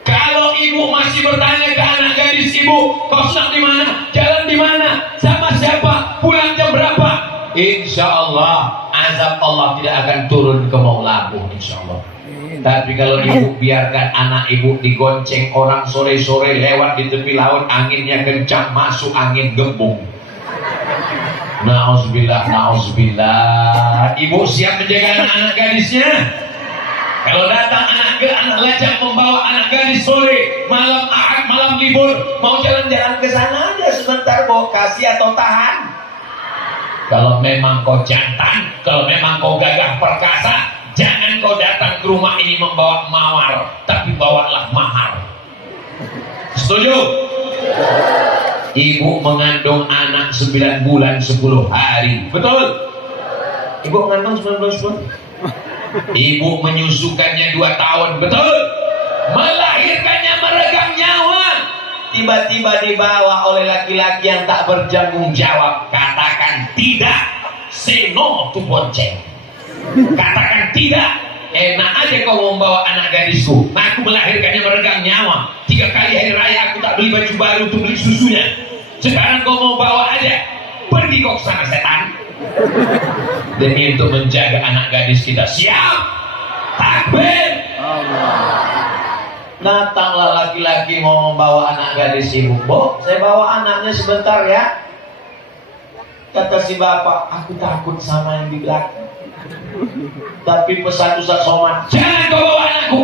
Kalau ibu masih bertanya ke anak gadis ibu, kau sedang di mana, jalan di mana, sama siapa, pulang jam berapa, insya Allah azab Allah tidak akan turun ke maulamu insya Allah. Tapi kalau ibu biarkan anak ibu digonceng orang sore-sore lewat di tepi laut, anginnya kencang, masuk angin gembung. Nauzubillah, nauzubillah. Ibu siap menjaga anak gadisnya? Kalau datang anak lajang membawa anak gadis sore, malam Ahad, malam libur, mau jalan-jalan ke sana aja sebentar, kau kasih atau tahan? Kalau memang kau jantan, kalau memang kau gagah perkasa, jangan kau datang ke rumah ini membawa mawar, tapi bawalah mahar. Setuju? Ibu mengandung anak 9 bulan 10 hari. Betul? Ibu mengandung 9 bulan 10? Ibu menyusukannya 2 tahun. Betul? Melahirkannya meregang nyawa. Tiba-tiba dibawa oleh laki-laki yang tak bertanggung jawab. Katakan tidak. Say no to bonceng. Katakan tidak. Enak aja kau membawa anak gadisku. Nah, aku melahirkannya meregang nyawa. 3 kali hari raya aku tak beli baju baru untuk beli susunya. Sekarang kau mau bawa aja. Pergi kau ke sana setan. demi untuk menjaga anak gadis kita. Siap, takbir. Datanglah laki-laki mau membawa anak gadis ibu. Bu, saya bawa anaknya sebentar ya. Kata si bapak, aku takut sama yang di belakang. Tapi pesan Ustaz Somad, jangan kau bawa anakku.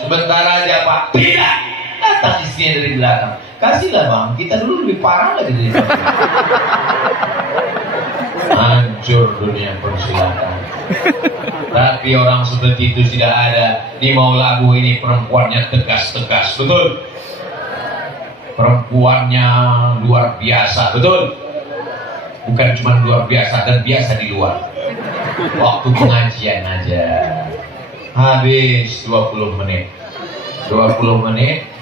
Sebentar aja Pak. Tidak. Datang istrinya dari belakang. Kasihlah bang, kita dulu lebih parah lagi dari belakang. Hancur dunia persilatan. Tapi orang seperti itu tidak ada. Di Maulabu ini perempuannya tegas-tegas, betul? Perempuannya luar biasa, betul? Bukan cuma luar biasa dan biasa di luar. Waktu pengajian aja habis 20 menit 20 menit.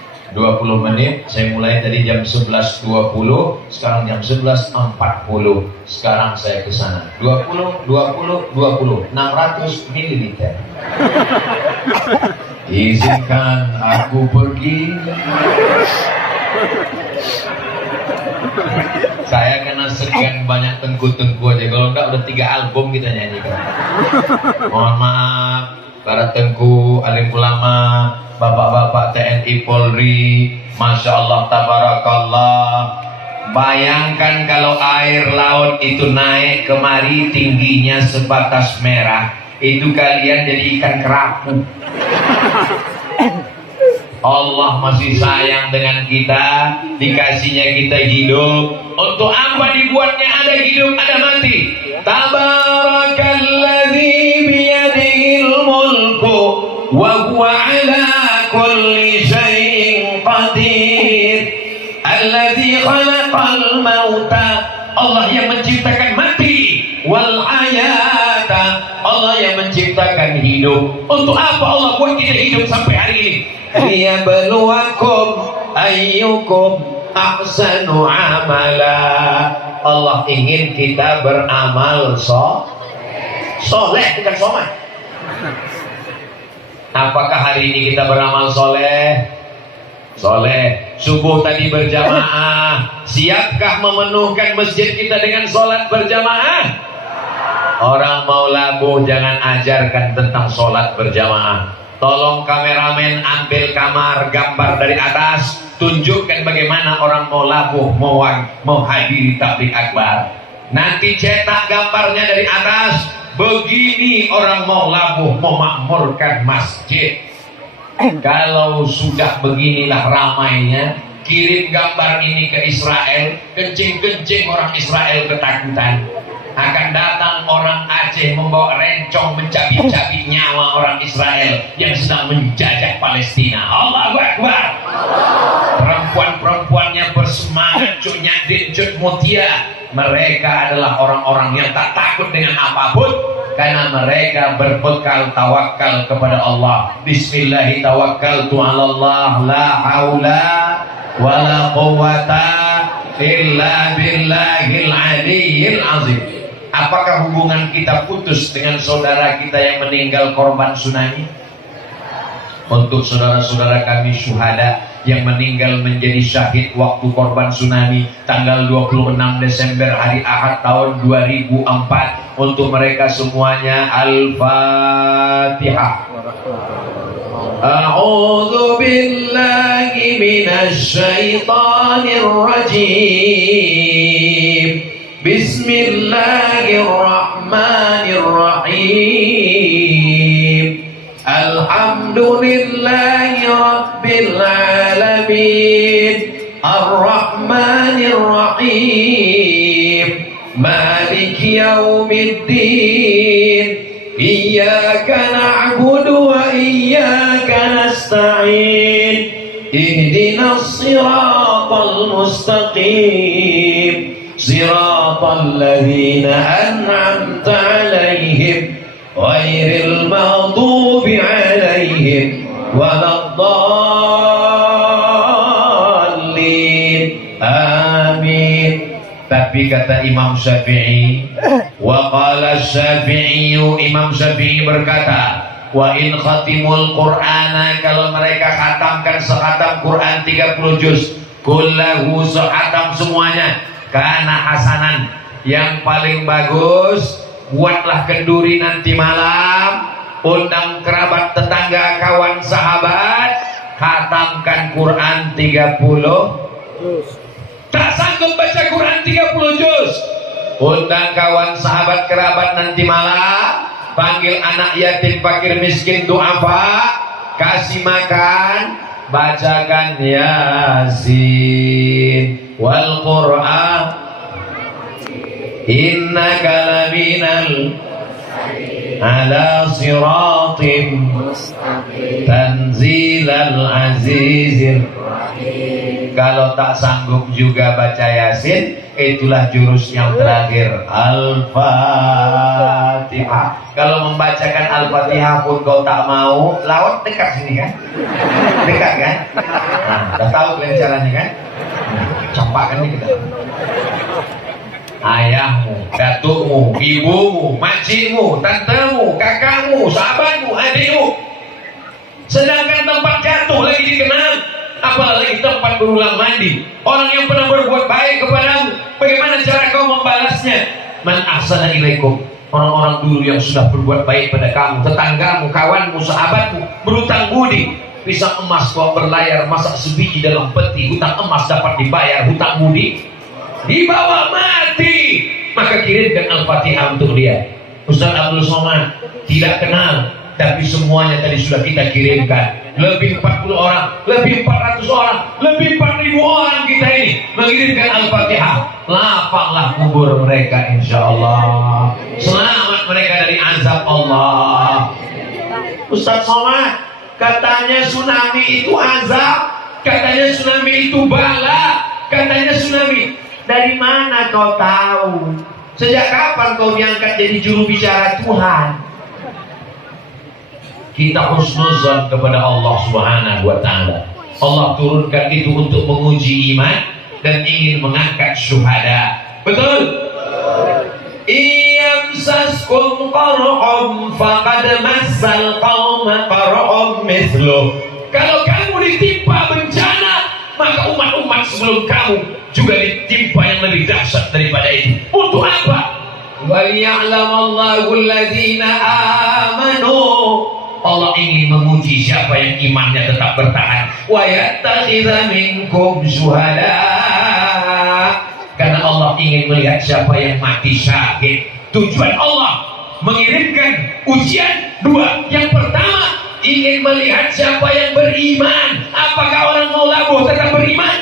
Saya mulai dari jam 11.20, sekarang jam 11.40. Sekarang saya ke sana 20 600 ml. Izinkan aku pergi. Saya kena sekian banyak tengku-tengku aja. Kalau enggak udah 3 album kita nyanyikan. Mohon maaf para tengku, alim ulama, bapak-bapak TNI Polri, Masya Allah tabarakallah. Bayangkan kalau air laut itu naik kemari tingginya sebatas merah, itu kalian jadi ikan kerapu. Allah masih sayang dengan kita, dikasihnya kita hidup. Untuk apa dibuatnya ada hidup, ada mati? Tabarakalladzi biyadihil mulku wa huwa ala kulli syai'in qadir. Alladzi khalaqal mauta, Allah yang menciptakan mati, wal hayata, Allah yang menciptakan hidup. Untuk apa Allah buat kita hidup sampai hari ini? Liyabluwakum ayyukum ahsanu amala. Allah ingin kita beramal soleh, bukan somad. Apakah hari ini kita beramal soleh? Soleh. Subuh tadi berjamaah. Siapkah memenuhkan masjid kita dengan sholat berjamaah? Orang mau labuh jangan ajarkan tentang sholat berjamaah. Tolong kameramen ambil kamar gambar dari atas, tunjukkan bagaimana orang mau labuh mau hadiri tabligh akbar. Nanti cetak gambarnya dari atas. Begini orang mau labuh mau makmurkan masjid. Kalau sudah beginilah ramainya, kirim gambar ini ke Israel, kencing-kencing orang Israel ketakutan. Akan datang orang Aceh membawa rencong mencabik-cabik nyawa orang Israel yang sedang menjajah Palestina. Allahu Akbar. Perempuan-perempuannya bersemangat, cut nyadin, cut mutia. Mereka adalah orang-orang yang tak takut dengan apapun, karena mereka berbekal tawakal kepada Allah. Bismillahi tawakkaltu 'alallah, la haula wala quwwata illa billahil aliyyil azim. Apakah hubungan kita putus dengan saudara kita yang meninggal korban tsunami? Untuk saudara-saudara kami syuhada yang meninggal menjadi syahid waktu korban tsunami tanggal 26 Desember hari Ahad tahun 2004, untuk mereka semuanya Al-Fatihah. A'udzu billahi minasy syaithanir rajim. Bismillahirrahmanirrahim. Alhamdulillahi rabbil alamin. Ar-Rahmanir Rahim. Maliki yaumiddin. Iyyaka na'budu wa iyyaka nasta'in. Ihdinas siratal mustaqim. Siratal ladzina an'amta 'alaihim ghairil maghdubi 'alaihim waladdallin. Amin. Tapi kata Imam Syafi'i, wa qala Syafi'i, Imam Syafi'i berkata, wa in khatimul Qur'ana, kalau mereka khatamkan sekhatam Quran 30 juz, kullahu sekhatam semuanya, kana hasanan, yang paling bagus buatlah kenduri nanti malam, undang kerabat, tetangga, kawan, sahabat, khatamkan Quran 30. Tak sanggup baca Quran 30 juz, undang kawan, sahabat, kerabat nanti malam, panggil anak yatim, fakir, miskin, duafa, kasih makan, bacakan Yasin wal Quran innaka laminal ala siratim tanzilal azizir. Kalau tak sanggup juga baca Yasin, itulah jurus yang terakhir, Al-Fatihah. Kalau membacakan Al-Fatihah pun kau tak mau, lawan dekat sini kan? Dekat kan? Nah, dah tahu kan caranya kan? Campakkan ini kita. Ayahmu, datukmu, ibumu, makcikmu, tantemu, kakakmu, sahabatmu, adikmu. Sedangkan tempat jatuh lagi dikenal, apalagi tempat berulang mandi. Orang yang pernah berbuat baik kepadamu, bagaimana cara kau membalasnya? Man ahsana ilaikum. Orang-orang dulu yang sudah berbuat baik pada kamu, tetanggamu, kawanmu, sahabatmu, berutang budi. Pisang emas kau berlayar, masak sebiji dalam peti, hutang emas dapat dibayar, hutang budi dibawa mati. Maka kirimkan Al-Fatihah untuk dia. Ustaz Abdul Somad tidak kenal, tapi semuanya tadi sudah kita kirimkan. Lebih 40 orang, lebih 400 orang, lebih 4.000 orang kita ini mengirimkan Al-Fatihah. Lapanglah kubur mereka insyaallah. Selamat mereka dari azab Allah. Ustaz Somad, katanya tsunami itu azab, katanya tsunami itu bala, katanya tsunami. Dari mana kau tahu? Sejak kapan kau diangkat jadi juru bicara Tuhan? Kita husnuzan kepada Allah Subhanahu wa ta'ala. Allah turunkan itu untuk menguji iman dan ingin mengangkat syuhada. Betul? Iyamsaskum qarhum faqad massal qauma qarhum mithluh. Kalau kamu ditimpa bencana, maka umat-umat sebelum kamu juga ditimpa yang lebih dahsyat daripada itu. Untuk apa? وَلِيَعْلَمَ الَّذِينَ آمَنُوا. Allah ingin menguji siapa yang imannya tetap bertahan. وَيَتَّخِذَ مِنْكُمْ شُهَدَاءَ. Karena Allah ingin melihat siapa yang mati syahid. Tujuan Allah mengirimkan ujian dua. Yang pertama, ingin melihat siapa yang beriman. Apakah orang Maulabu tetap beriman?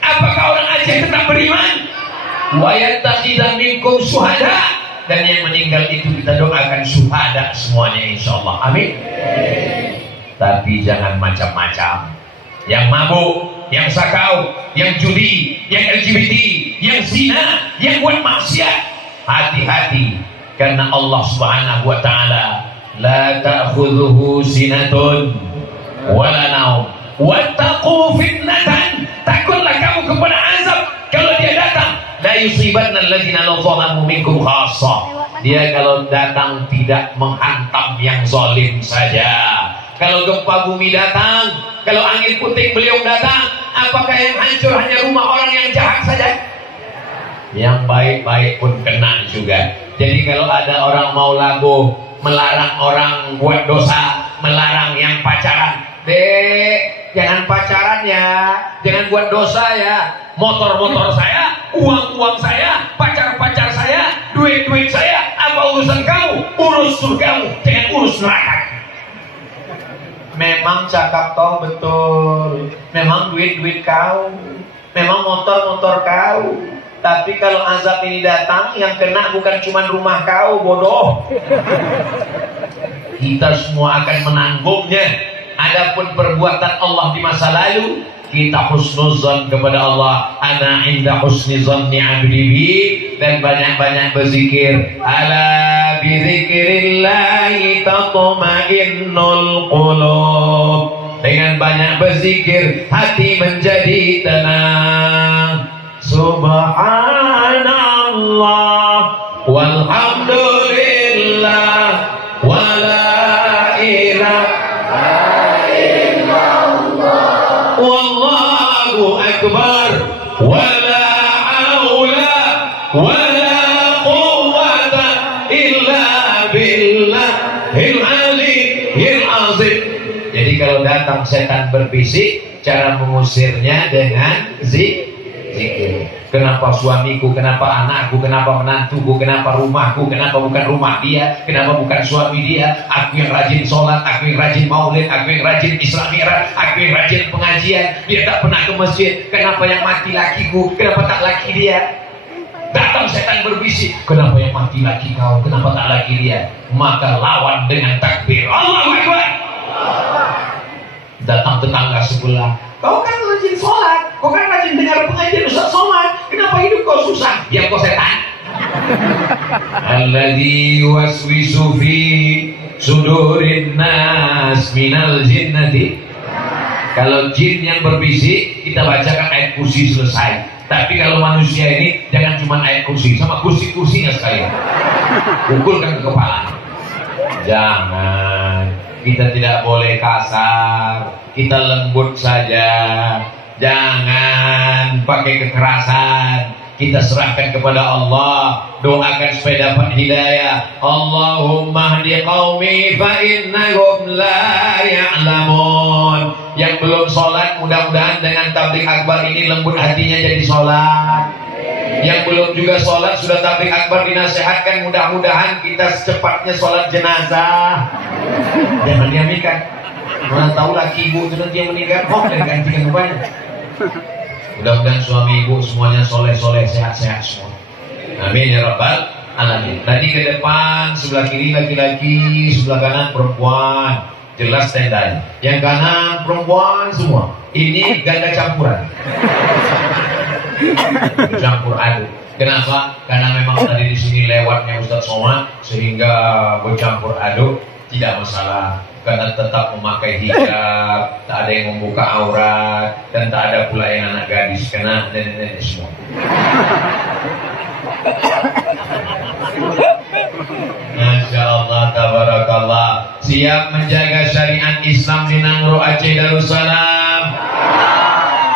Apakah orang Aceh tetap beriman? Wa yattakhidha minkum syuhada. Dan yang meninggal itu kita doakan syuhada semuanya insyaallah. Amin. Tapi jangan macam-macam. Yang mabuk, yang sakau, yang judi, yang LGBT, yang zina, yang buat maksiat. Hati-hati, karena Allah Subhanahu wa taala la ta'khudhuhu sinatun wala naum wattaqu fitnatan. Takutlah kamu kepada azab kalau dia datang. La yusibanna alladziina zalamu minkum khassah. Dia kalau datang tidak menghantam yang zalim saja. Kalau gempa bumi datang, kalau angin puting beliung datang, apakah yang hancur hanya rumah orang yang jahat saja? Yang baik-baik pun kena juga. Jadi kalau ada orang mau lagu melarang orang buat dosa, melarang yang pacaran, dek, jangan pacaran ya, jangan buat dosa ya. Motor-motor saya, uang-uang saya, pacar-pacar saya, duit-duit saya, apa urusan kamu? Urus surgamu, jangan urus neraka. Memang cakap kau betul, memang duit-duit kau, memang motor-motor kau. Tapi kalau azab ini datang, yang kena bukan cuma rumah kau, bodoh. Kita semua akan menanggungnya. Adapun perbuatan Allah di masa lalu, kita husnuzan kepada Allah. Ana inda husni zanni abdi bi. Dan banyak-banyak berzikir. Ala bi dzikrillahi tatma'innul qulub. Dengan banyak berzikir, hati menjadi tenang. Subhanallah walhamdulillah wala ilaha illallah wallahu akbar wala haula wala billahil aliyyil azim. Jadi kalau datang setan berbisik, cara mengusirnya dengan zikir. Kenapa suamiku, kenapa anakku, kenapa menantuku, kenapa rumahku, kenapa bukan rumah dia, kenapa bukan suami dia? Aku yang rajin sholat, aku yang rajin maulid, aku yang rajin islamirat, aku yang rajin pengajian, dia tak pernah ke masjid. Kenapa yang mati lakiku, kenapa tak laki dia? Datang setan berbisik, kenapa yang mati laki kau, kenapa tak laki dia? Maka lawan dengan takbir, Allahu Akbar. Datang tetangga sebelah, kau kan rajin sholat, kau kan rajin dengar pengajian Ustaz Somad, kenapa hidup kau susah? Ya kau setan. Alladzi yuwaswisu fi sudurin nas minal jinnati. Kalau jin yang berbisik, kita bacakan ayat kursi selesai. Tapi kalau manusia ini jangan cuma ayat kursi, sama kursi-kursinya sekalian. Pukulkan ke kepala. Jangan. Kita tidak boleh kasar, kita lembut saja, jangan pakai kekerasan. Kita serahkan kepada Allah, doakan supaya dapat hidayah. Allahumma hdi qaumi fa innahum la ya'lamun. Yang belum sholat, mudah-mudahan dengan tabligh akbar ini lembut hatinya jadi sholat. Yang belum juga sholat, sudah tabligh akbar dinasihatkan, mudah-mudahan kita secepatnya sholat jenazah. Jangan diambilkan. Mana tahu laki ibu itu nanti yang meninggal, dan gantikan rupanya. Mudah-mudahan suami ibu semuanya soleh-soleh, sehat-sehat semua. Amin ya rabbal alamin. Tadi ke depan, sebelah kiri laki-laki, sebelah kanan perempuan. Jelas tendanya. Yang kanan perempuan semua. Ini ganda campuran. Campur aduk. Kenapa? Karena memang tadi di sini lewatnya Ustaz Somad, sehingga bercampur aduk tidak masalah. Karena tetap memakai hijab, tak ada yang membuka aurat, dan tak ada pula yang anak gadis, karena nenek-nenek semua. Masya Allah, tabarakallah. Siap menjaga syariat Islam di Nangro Aceh Darussalam.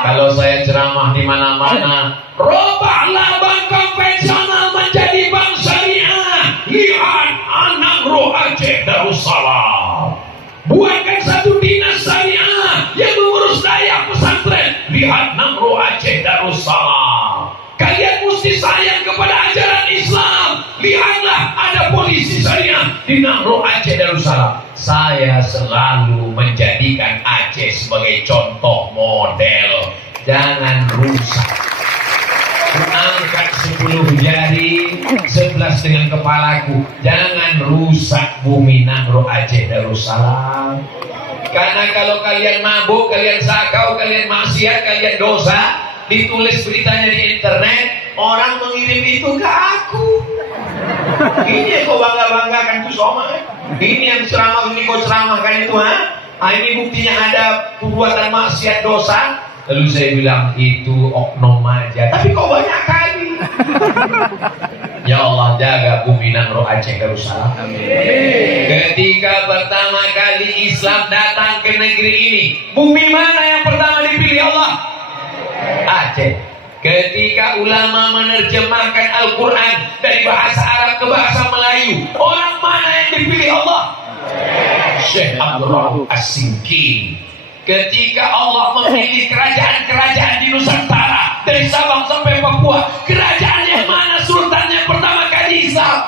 Kalau saya ceramah di mana-mana, robahlah bank konvensional menjadi bank syariah. Lihat Nangro Aceh Darussalam. Buatkan satu dinas syariah yang mengurus daya pesantren. Lihat Nangro Aceh Darussalam. Kalian mesti sayang kepada ajaran Islam. Lihatlah ada polisi syariah di Nangro Aceh Darussalam. Saya selalu menjadikan Aceh sebagai contoh model. Jangan rusak. Angkat 10 jari, 11 dengan kepalaku. Jangan rusak bumi Nangro Aceh Darussalam. Karena kalau kalian mabuk, kalian sakau, kalian maksiat, kalian dosa, ditulis beritanya di internet, orang mengirim itu ke aku. Ini yang kau bangga-banggakan tuh Somad. Ini yang ceramah ini kau ceramahkan itu, ha? Ini buktinya ada perbuatan maksiat dosa. Lalu saya bilang itu oknum aja, tapi kok banyak kali. Ya Allah, jaga bumi Nangro Aceh Darussalam. Ketika pertama kali Islam datang ke negeri ini, bumi mana yang pertama dipilih Allah? Aceh. Ketika ulama menerjemahkan Al-Quran dari bahasa Arab ke bahasa Melayu, orang mana yang dipilih Allah? Syekh Abdul Rahman As-Singki. Ketika Allah memilih kerajaan-kerajaan di Nusantara dari Sabang sampai Papua, kerajaan yang mana sultan yang pertama kali Islam?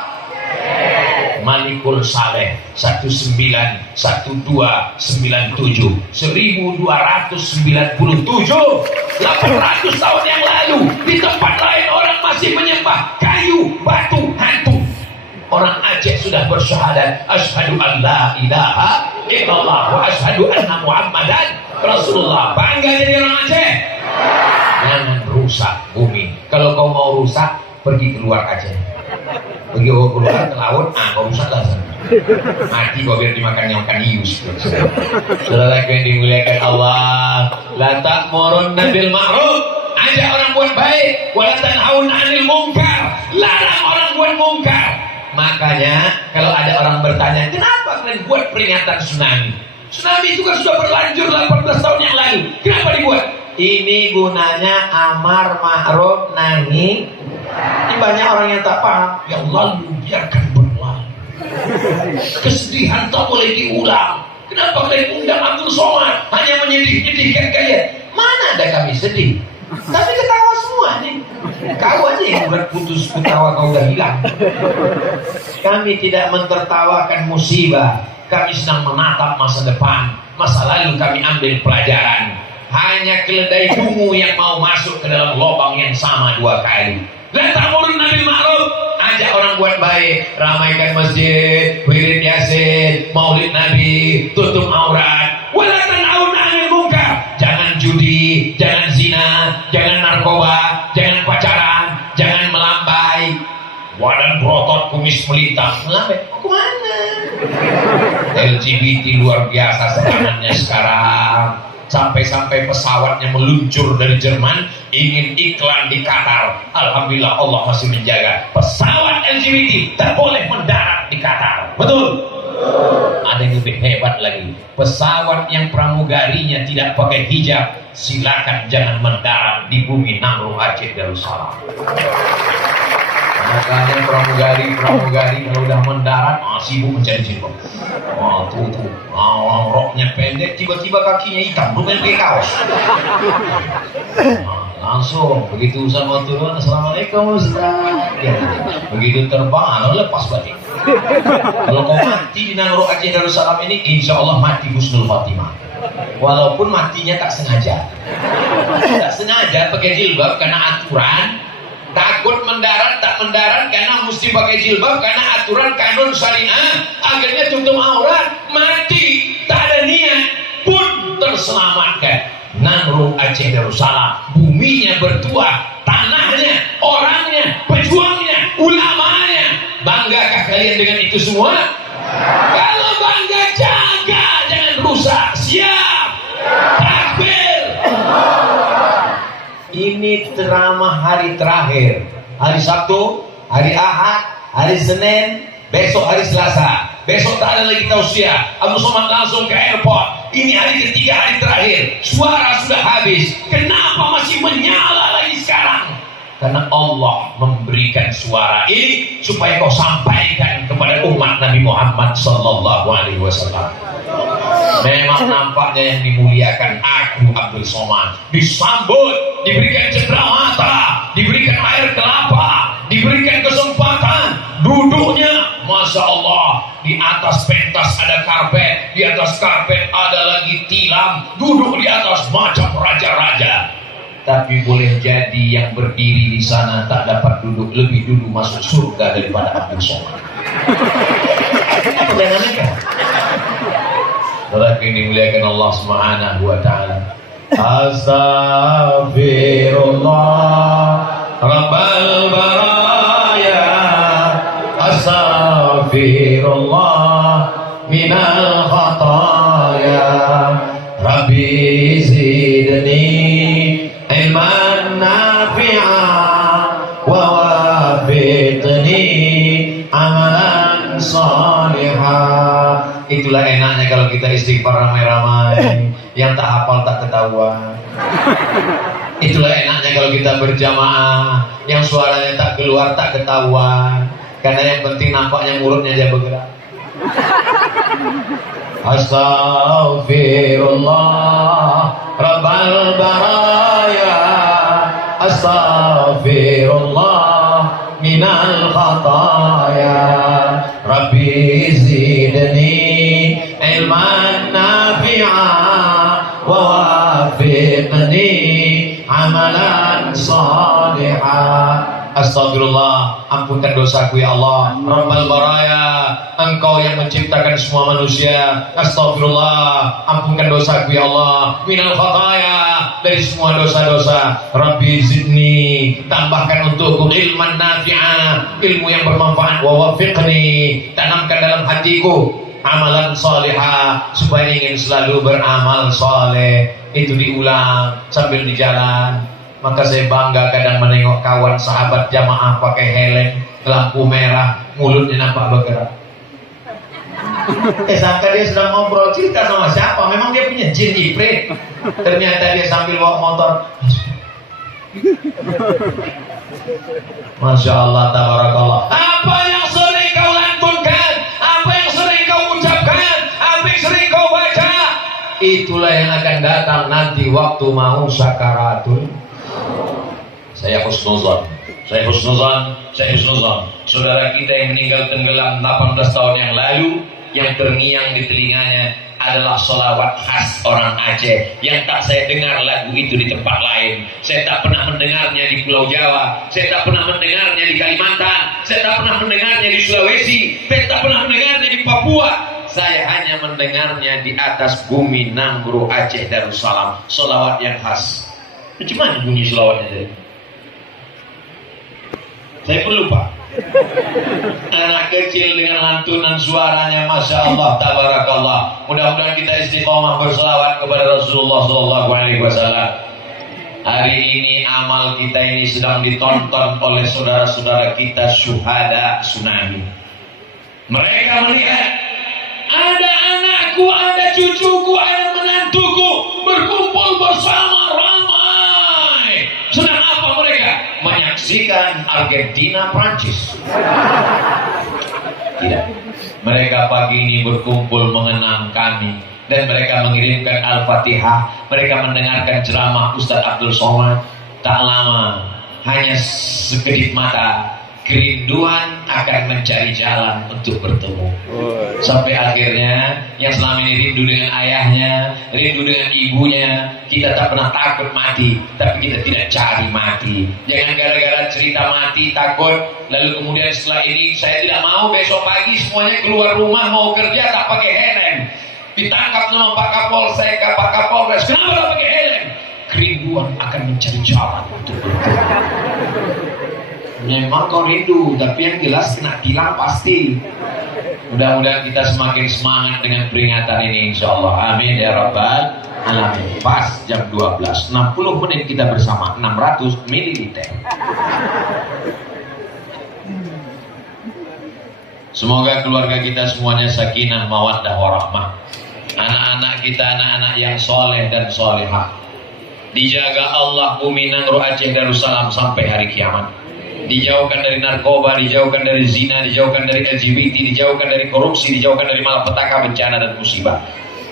Malikul Saleh 191297 1297 800 tahun yang lalu. Di tempat lain orang masih menyembah kayu, batu, hantu. Orang Aceh sudah bersyahadat asyhadu an la ilaha illallah wa asyhadu anna muhammadan rasulullah. Bangga jadi orang Aceh. Jangan rusak bumi. Kalau kau mau rusak, pergi keluar Aceh. Pergi keluar ke laut, kau rusak lah sana. Mati kau biar dimakan makan hius. Saudara yang dimuliakan Allah, la ta'murunna bil ma'ruf, ajak orang buat baik, wa la tanhauna 'anil munkar, larang orang buat munkar. Makanya kalau ada orang bertanya, kenapa kalian buat peringatan tsunami? Tsunami itu kan sudah berlanjut 18 tahun yang lalu. Kenapa dibuat? Ini gunanya amar ma'ruf nahi. Ini banyak orang yang tak paham. Ya Allah, biarkan berlalu. Kesedihan tak boleh diulang. Kenapa kalian undang Abdul Somad hanya menyedih-nyedihkan kalian? Mana ada kami sedih? Tapi ketawa semua nih. Kau aja yang udah putus ketawa, kau udah hilang. Kami tidak mentertawakan musibah. Kami sedang menatap masa depan. Masa lalu kami ambil pelajaran. Hanya keledai dungu yang mau masuk ke dalam lubang yang sama 2 kali. La ta'murun bil ma'ruf, ajak orang buat baik, ramaikan masjid, wirid yasin, maulid nabi, tutup aurat. Wala tan'aun 'anil munkar. Jangan judi, jangan zina, jangan narkoba, jangan pacaran, jangan melambai. Wadan berotot, kumis melintang. Melambai? Mau kemana? LGBT luar biasa serangannya sekarang. Sampai-sampai pesawatnya meluncur dari Jerman, ingin iklan di Qatar. Alhamdulillah Allah masih menjaga. Pesawat LGBT tak boleh mendarat di Qatar. Betul? Ada yang lebih hebat lagi. Pesawat yang pramugarinya tidak pakai hijab, silakan jangan mendarat di bumi Namru Aceh Darussalam. Makanya pramugari kalau udah mendarat sibuk mencari jilbab. Tuh roknya pendek, tiba-tiba kakinya hitam, bukan pakai kaos. Langsung begitu sama turun, assalamualaikum Ustaz. Ya, begitu terbang, lepas batik. Kalau kau mati di Namru Aceh Darussalam ini, insya Allah mati husnul khotimah. Walaupun matinya tak sengaja. Tak sengaja pakai jilbab karena aturan. Takut mendarat, tak mendarat karena mesti pakai jilbab, karena aturan kanun syariah, akhirnya tutup aurat, mati, tak ada niat pun terselamatkan. Namru Aceh Darussalam, buminya bertuah, tanahnya, orangnya, pejuangnya, ulamanya. Banggakah kalian dengan itu semua? Kalau bangga, jaga, jangan rusak. Siap? Takbir. Ini ceramah hari terakhir, hari Sabtu, hari Ahad, hari Senin, besok hari Selasa. Besok tak ada lagi tausiah. Abdul Somad langsung ke airport. Ini hari ketiga, hari terakhir. Suara sudah habis. Kenapa masih menyala lagi sekarang? Karena Allah memberikan suara ini supaya kau sampaikan kepada umat Nabi Muhammad sallallahu alaihi wasallam. Memang nampaknya yang dimuliakan aku Abdul Somad disambut, diberikan cendramata, diberikan air kelapa, diberikan kesempatan. Duduknya Masya Allah, di atas pentas ada karpet, di atas karpet ada lagi tilam, duduk di atas macam raja-raja. Tapi boleh jadi yang berdiri di sana tak dapat duduk, lebih dulu masuk surga daripada Abdul Somad. Jangan nikah. Tetapi dimuliakan Allah Subhanahu wa taala. Astaghfirullah Rabbal baraya, astaghfirullah minal khataya, Rabbi zidni ilman nafi'a wa wafiqni amalan salihah. Itulah enaknya kalau kita istighfar ramai-ramai, yang tak hafal tak ketahuan. Itulah enaknya kalau kita berjamaah, yang suaranya tak keluar tak ketahuan, karena yang penting nampaknya mulutnya aja bergerak. Astaghfirullah Rabbal baraya, astaghfirullah minal khataya, Rabbi zidni ilman nafi'a wa wafiqni amalan salihah. Astagfirullah, ampunkan dosaku ya Allah. Rabbal baraya, Engkau yang menciptakan semua manusia. Astagfirullah, ampunkan dosaku ya Allah. Minal khataya, dari semua dosa-dosa. Rabbi zidni, tambahkan untukku ilman nafi'a, ilmu yang bermanfaat. Wa wafiqni, tanamkan dalam hatiku amalan salihah, supaya ingin selalu beramal saleh. Itu diulang sambil di jalan. Maka saya bangga kadang menengok kawan sahabat jamaah pakai helm, lampu merah, mulutnya nampak bergerak. Sangka dia sedang ngobrol cerita sama siapa, memang dia punya jin ifrit. Ternyata dia sambil bawa motor. Masya Allah, tabarakallah. Apa yang sering kau lantunkan itulah yang akan datang nanti waktu mau sakaratul. Saya husnuzon, saudara kita yang meninggal tenggelam 18 tahun yang lalu, yang terngiang di telinganya adalah sholawat khas orang Aceh yang tak saya dengar lagu itu di tempat lain. Saya tak pernah mendengarnya di Pulau Jawa, saya tak pernah mendengarnya di Kalimantan, saya tak pernah mendengarnya di Sulawesi, saya tak pernah mendengarnya di Papua. Saya hanya mendengarnya di atas bumi Nanggro Aceh Darussalam, sholawat yang khas. Gimana bunyi sholawatnya tadi? Saya pun lupa. Anak kecil dengan lantunan suaranya, masya Allah, tabarakallah. Mudah-mudahan kita istiqomah berselawat kepada Rasulullah SAW. Hari ini amal kita ini sedang ditonton oleh saudara-saudara kita syuhada tsunami. Mereka melihat ada anakku, ada cucuku, ada menantuku berkumpul bersama ramai. Sedang apa mereka? Menyaksikan Argentina Prancis. Tidak. Mereka pagi ini berkumpul mengenang kami dan mereka mengirimkan Al-Fatihah. Mereka mendengarkan ceramah Ustaz Abdul Somad. Tak lama, hanya sekedip mata, kerinduan akan mencari jalan untuk bertemu. Sampai akhirnya yang selama ini rindu dengan ayahnya, rindu dengan ibunya, kita tak pernah takut mati, tapi kita tidak cari mati. Jangan gara-gara cerita mati takut, lalu kemudian setelah ini saya tidak mau besok pagi semuanya keluar rumah mau kerja tak pakai helm. Ditangkap sama Pak Kapolsek, Pak Kapolres, kenapa tak pakai helm? Kerinduan akan mencari jalan untuk bertemu. Memang kau rindu, tapi yang jelas kena tilang pasti. Mudah-mudahan kita semakin semangat dengan peringatan ini, insya Allah. Amin ya rabbal alamin. Pas jam 12, 60 menit kita bersama, 600 ml. Semoga keluarga kita semuanya sakinah, mawaddah, warahmah. Anak-anak kita anak-anak yang soleh dan solehah. Dijaga Allah bumi Nanggro Aceh Darussalam sampai hari kiamat. Dijauhkan dari narkoba, dijauhkan dari zina, dijauhkan dari LGBT, dijauhkan dari korupsi, dijauhkan dari malapetaka, bencana dan musibah.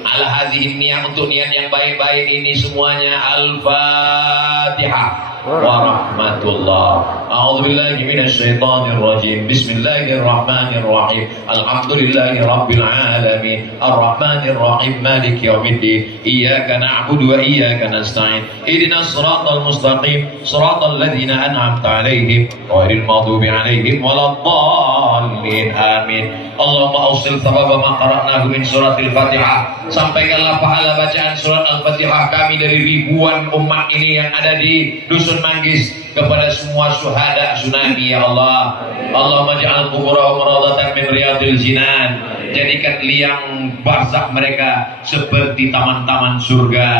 Ala hadhihi niyah, untuk niat yang baik-baik ini semuanya. Al-Fatihah. Warahmatullah. A'udzubillahi minasyaitonir rajim. Bismillahirrahmanirrahim. Alhamdulillahi rabbil alamin. Arrahmanir rahim. Maliki yaumiddin. Iyyaka na'budu wa iyyaka nasta'in. Ihdinas siratal mustaqim. Siratal ladzina an'amta 'alaihim ghairil maghdubi 'alaihim waladdallin. Amin. Allahumma awsil thawaba ma qara'nahu min suratil Fatihah. Sampaikanlah pahala bacaan surat Al-Fatihah kami dari ribuan umat ini yang ada di Dusun Manggis kepada semua syuhada tsunami ya Allah. Allahumma ja'al quburahum rawdatan min riyadil jinan. Jadikan liang barzakh mereka seperti taman-taman surga.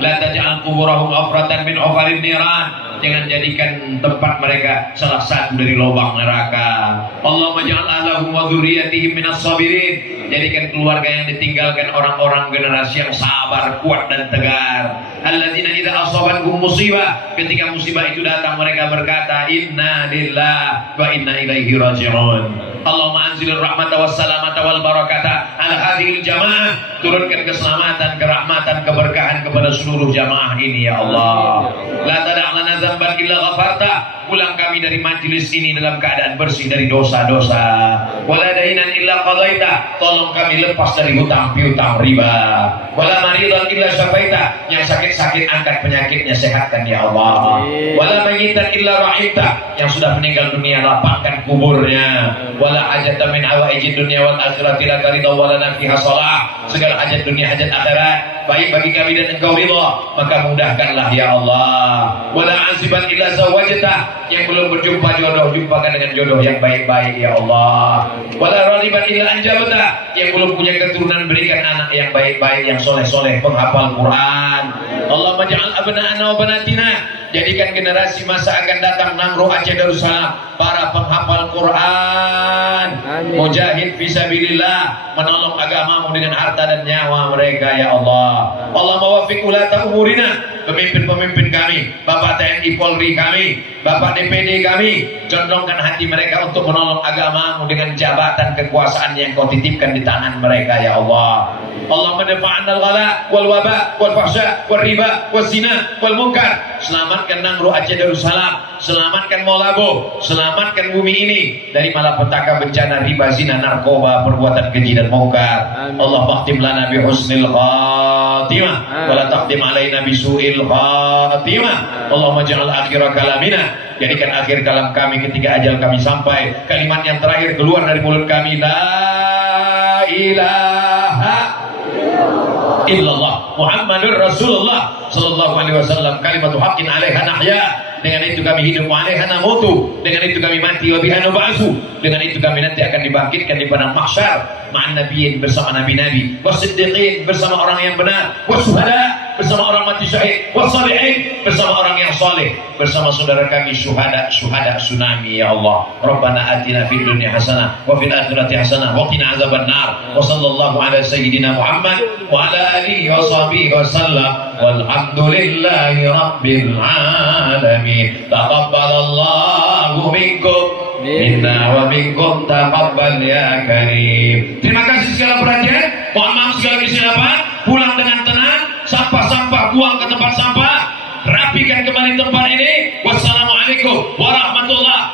La taj'al quburahum afratan min ufarin niran. Jangan jadikan tempat mereka salah satu dari lubang neraka. Allahumma ja'al ahlahum wa dzurriyyatihim minas sabirin. Jadikan keluarga yang ditinggalkan orang-orang generasi yang sabar, kuat dan tegar. Alladzina idza asabathum musibah, ketika musibah itu datang mereka berkata inna lillahi wa inna ilaihi raji'un. Allahumma anzilir rahmata was salamata wal barakata ala hadhil jamaah. Turunkan keselamatan, kerahmatan, keberkahan kepada seluruh jamaah ini ya Allah. La tada'lana dzamban illa ghafarta. Pulang kami dari majelis ini dalam keadaan bersih dari dosa-dosa. Wala dainan illa qadaita. Tolong kami lepas dari hutang piutang riba. Wala maridan illa syafaita. Yang sakit-sakit angkat penyakitnya, sehatkan ya Allah. Wala mayyitan illa rahimta. Yang sudah meninggal dunia lapangkan kuburnya. Wala hajatan min hawaijid dunya wal akhirati laka ridha wa lana fiha shalah. Segala hajat dunia, hajat akhirat baik bagi kami dan engkau ridha, maka mudahkanlah ya Allah. Wala aziban illa zawajta. Yang belum berjumpa jodoh, jumpakan dengan jodoh yang baik-baik ya Allah. Wala raliban illa anjabta. Yang belum punya keturunan, berikan anak yang baik-baik, yang soleh-soleh, penghafal Quran. Allahumma ja'al abna'ana wa banatina. Jadikan generasi masa akan datang Nanggro Aceh Darussalam para penghafal Quran, mujahid fisabilillah, menolong agamamu dengan harta dan nyawa mereka ya Allah. Allahumma waffiq ulata umurina, pemimpin-pemimpin kami, Bapak TNI Polri kami, Bapak DPD kami, condongkan hati mereka untuk menolong agamamu dengan jabatan kekuasaan yang kau titipkan di tangan mereka ya Allah. Allahumma dafa'an al-ghala wal waba wal fahsya wal riba wal zina wal munkar. Selamatkan Nangro Aceh Darussalam, selamatkan Maulabo, selamatkan bumi ini dari malapetaka bencana riba, zina, narkoba, perbuatan keji dan munkar. Allah fakhtim lana bi husnil khatimah wa la taqdim alaina bi su'il khatimah. Allahumma ja'al akhira kalamina, jadikan akhir kalam kami ketika ajal kami sampai, kalimat yang terakhir keluar dari mulut kami, la ilaha illallah Muhammadur Rasulullah sallallahu alaihi wasallam, kalimatu haqqin 'alaiha nahya. Dengan itu kami hidup, wa 'alaiha namutu. Dengan itu kami mati, wa biha nub'atsu. Dengan itu kami nanti akan dibangkitkan di padang mahsyar ma'an nabiyyin, bersama nabi-nabi, wasiddiqin, bersama orang yang benar, wasyuhada, bersama orang mati syahid, wassalihin, bersama orang yang saleh, bersama saudara kami syuhada tsunami. Ya Allah, Rabbana atina fid dunya hasanah wa fil akhirati hasanah wa qina azabannar. Wa sallallahu ala sayyidina Muhammad wa ala alihi wa sahbihi wa sallam, walhamdulillahi rabbil alamin. Taqabbalallahu minkum minna wa minkum taqabbal ya karim. Terima kasih segala perhatian, mohon maaf segala kesilapan. Pulang dengan tenang, sampah-sampah buang ke tempat sampah, rapikan kembali tempat ini. Wassalamualaikum warahmatullahi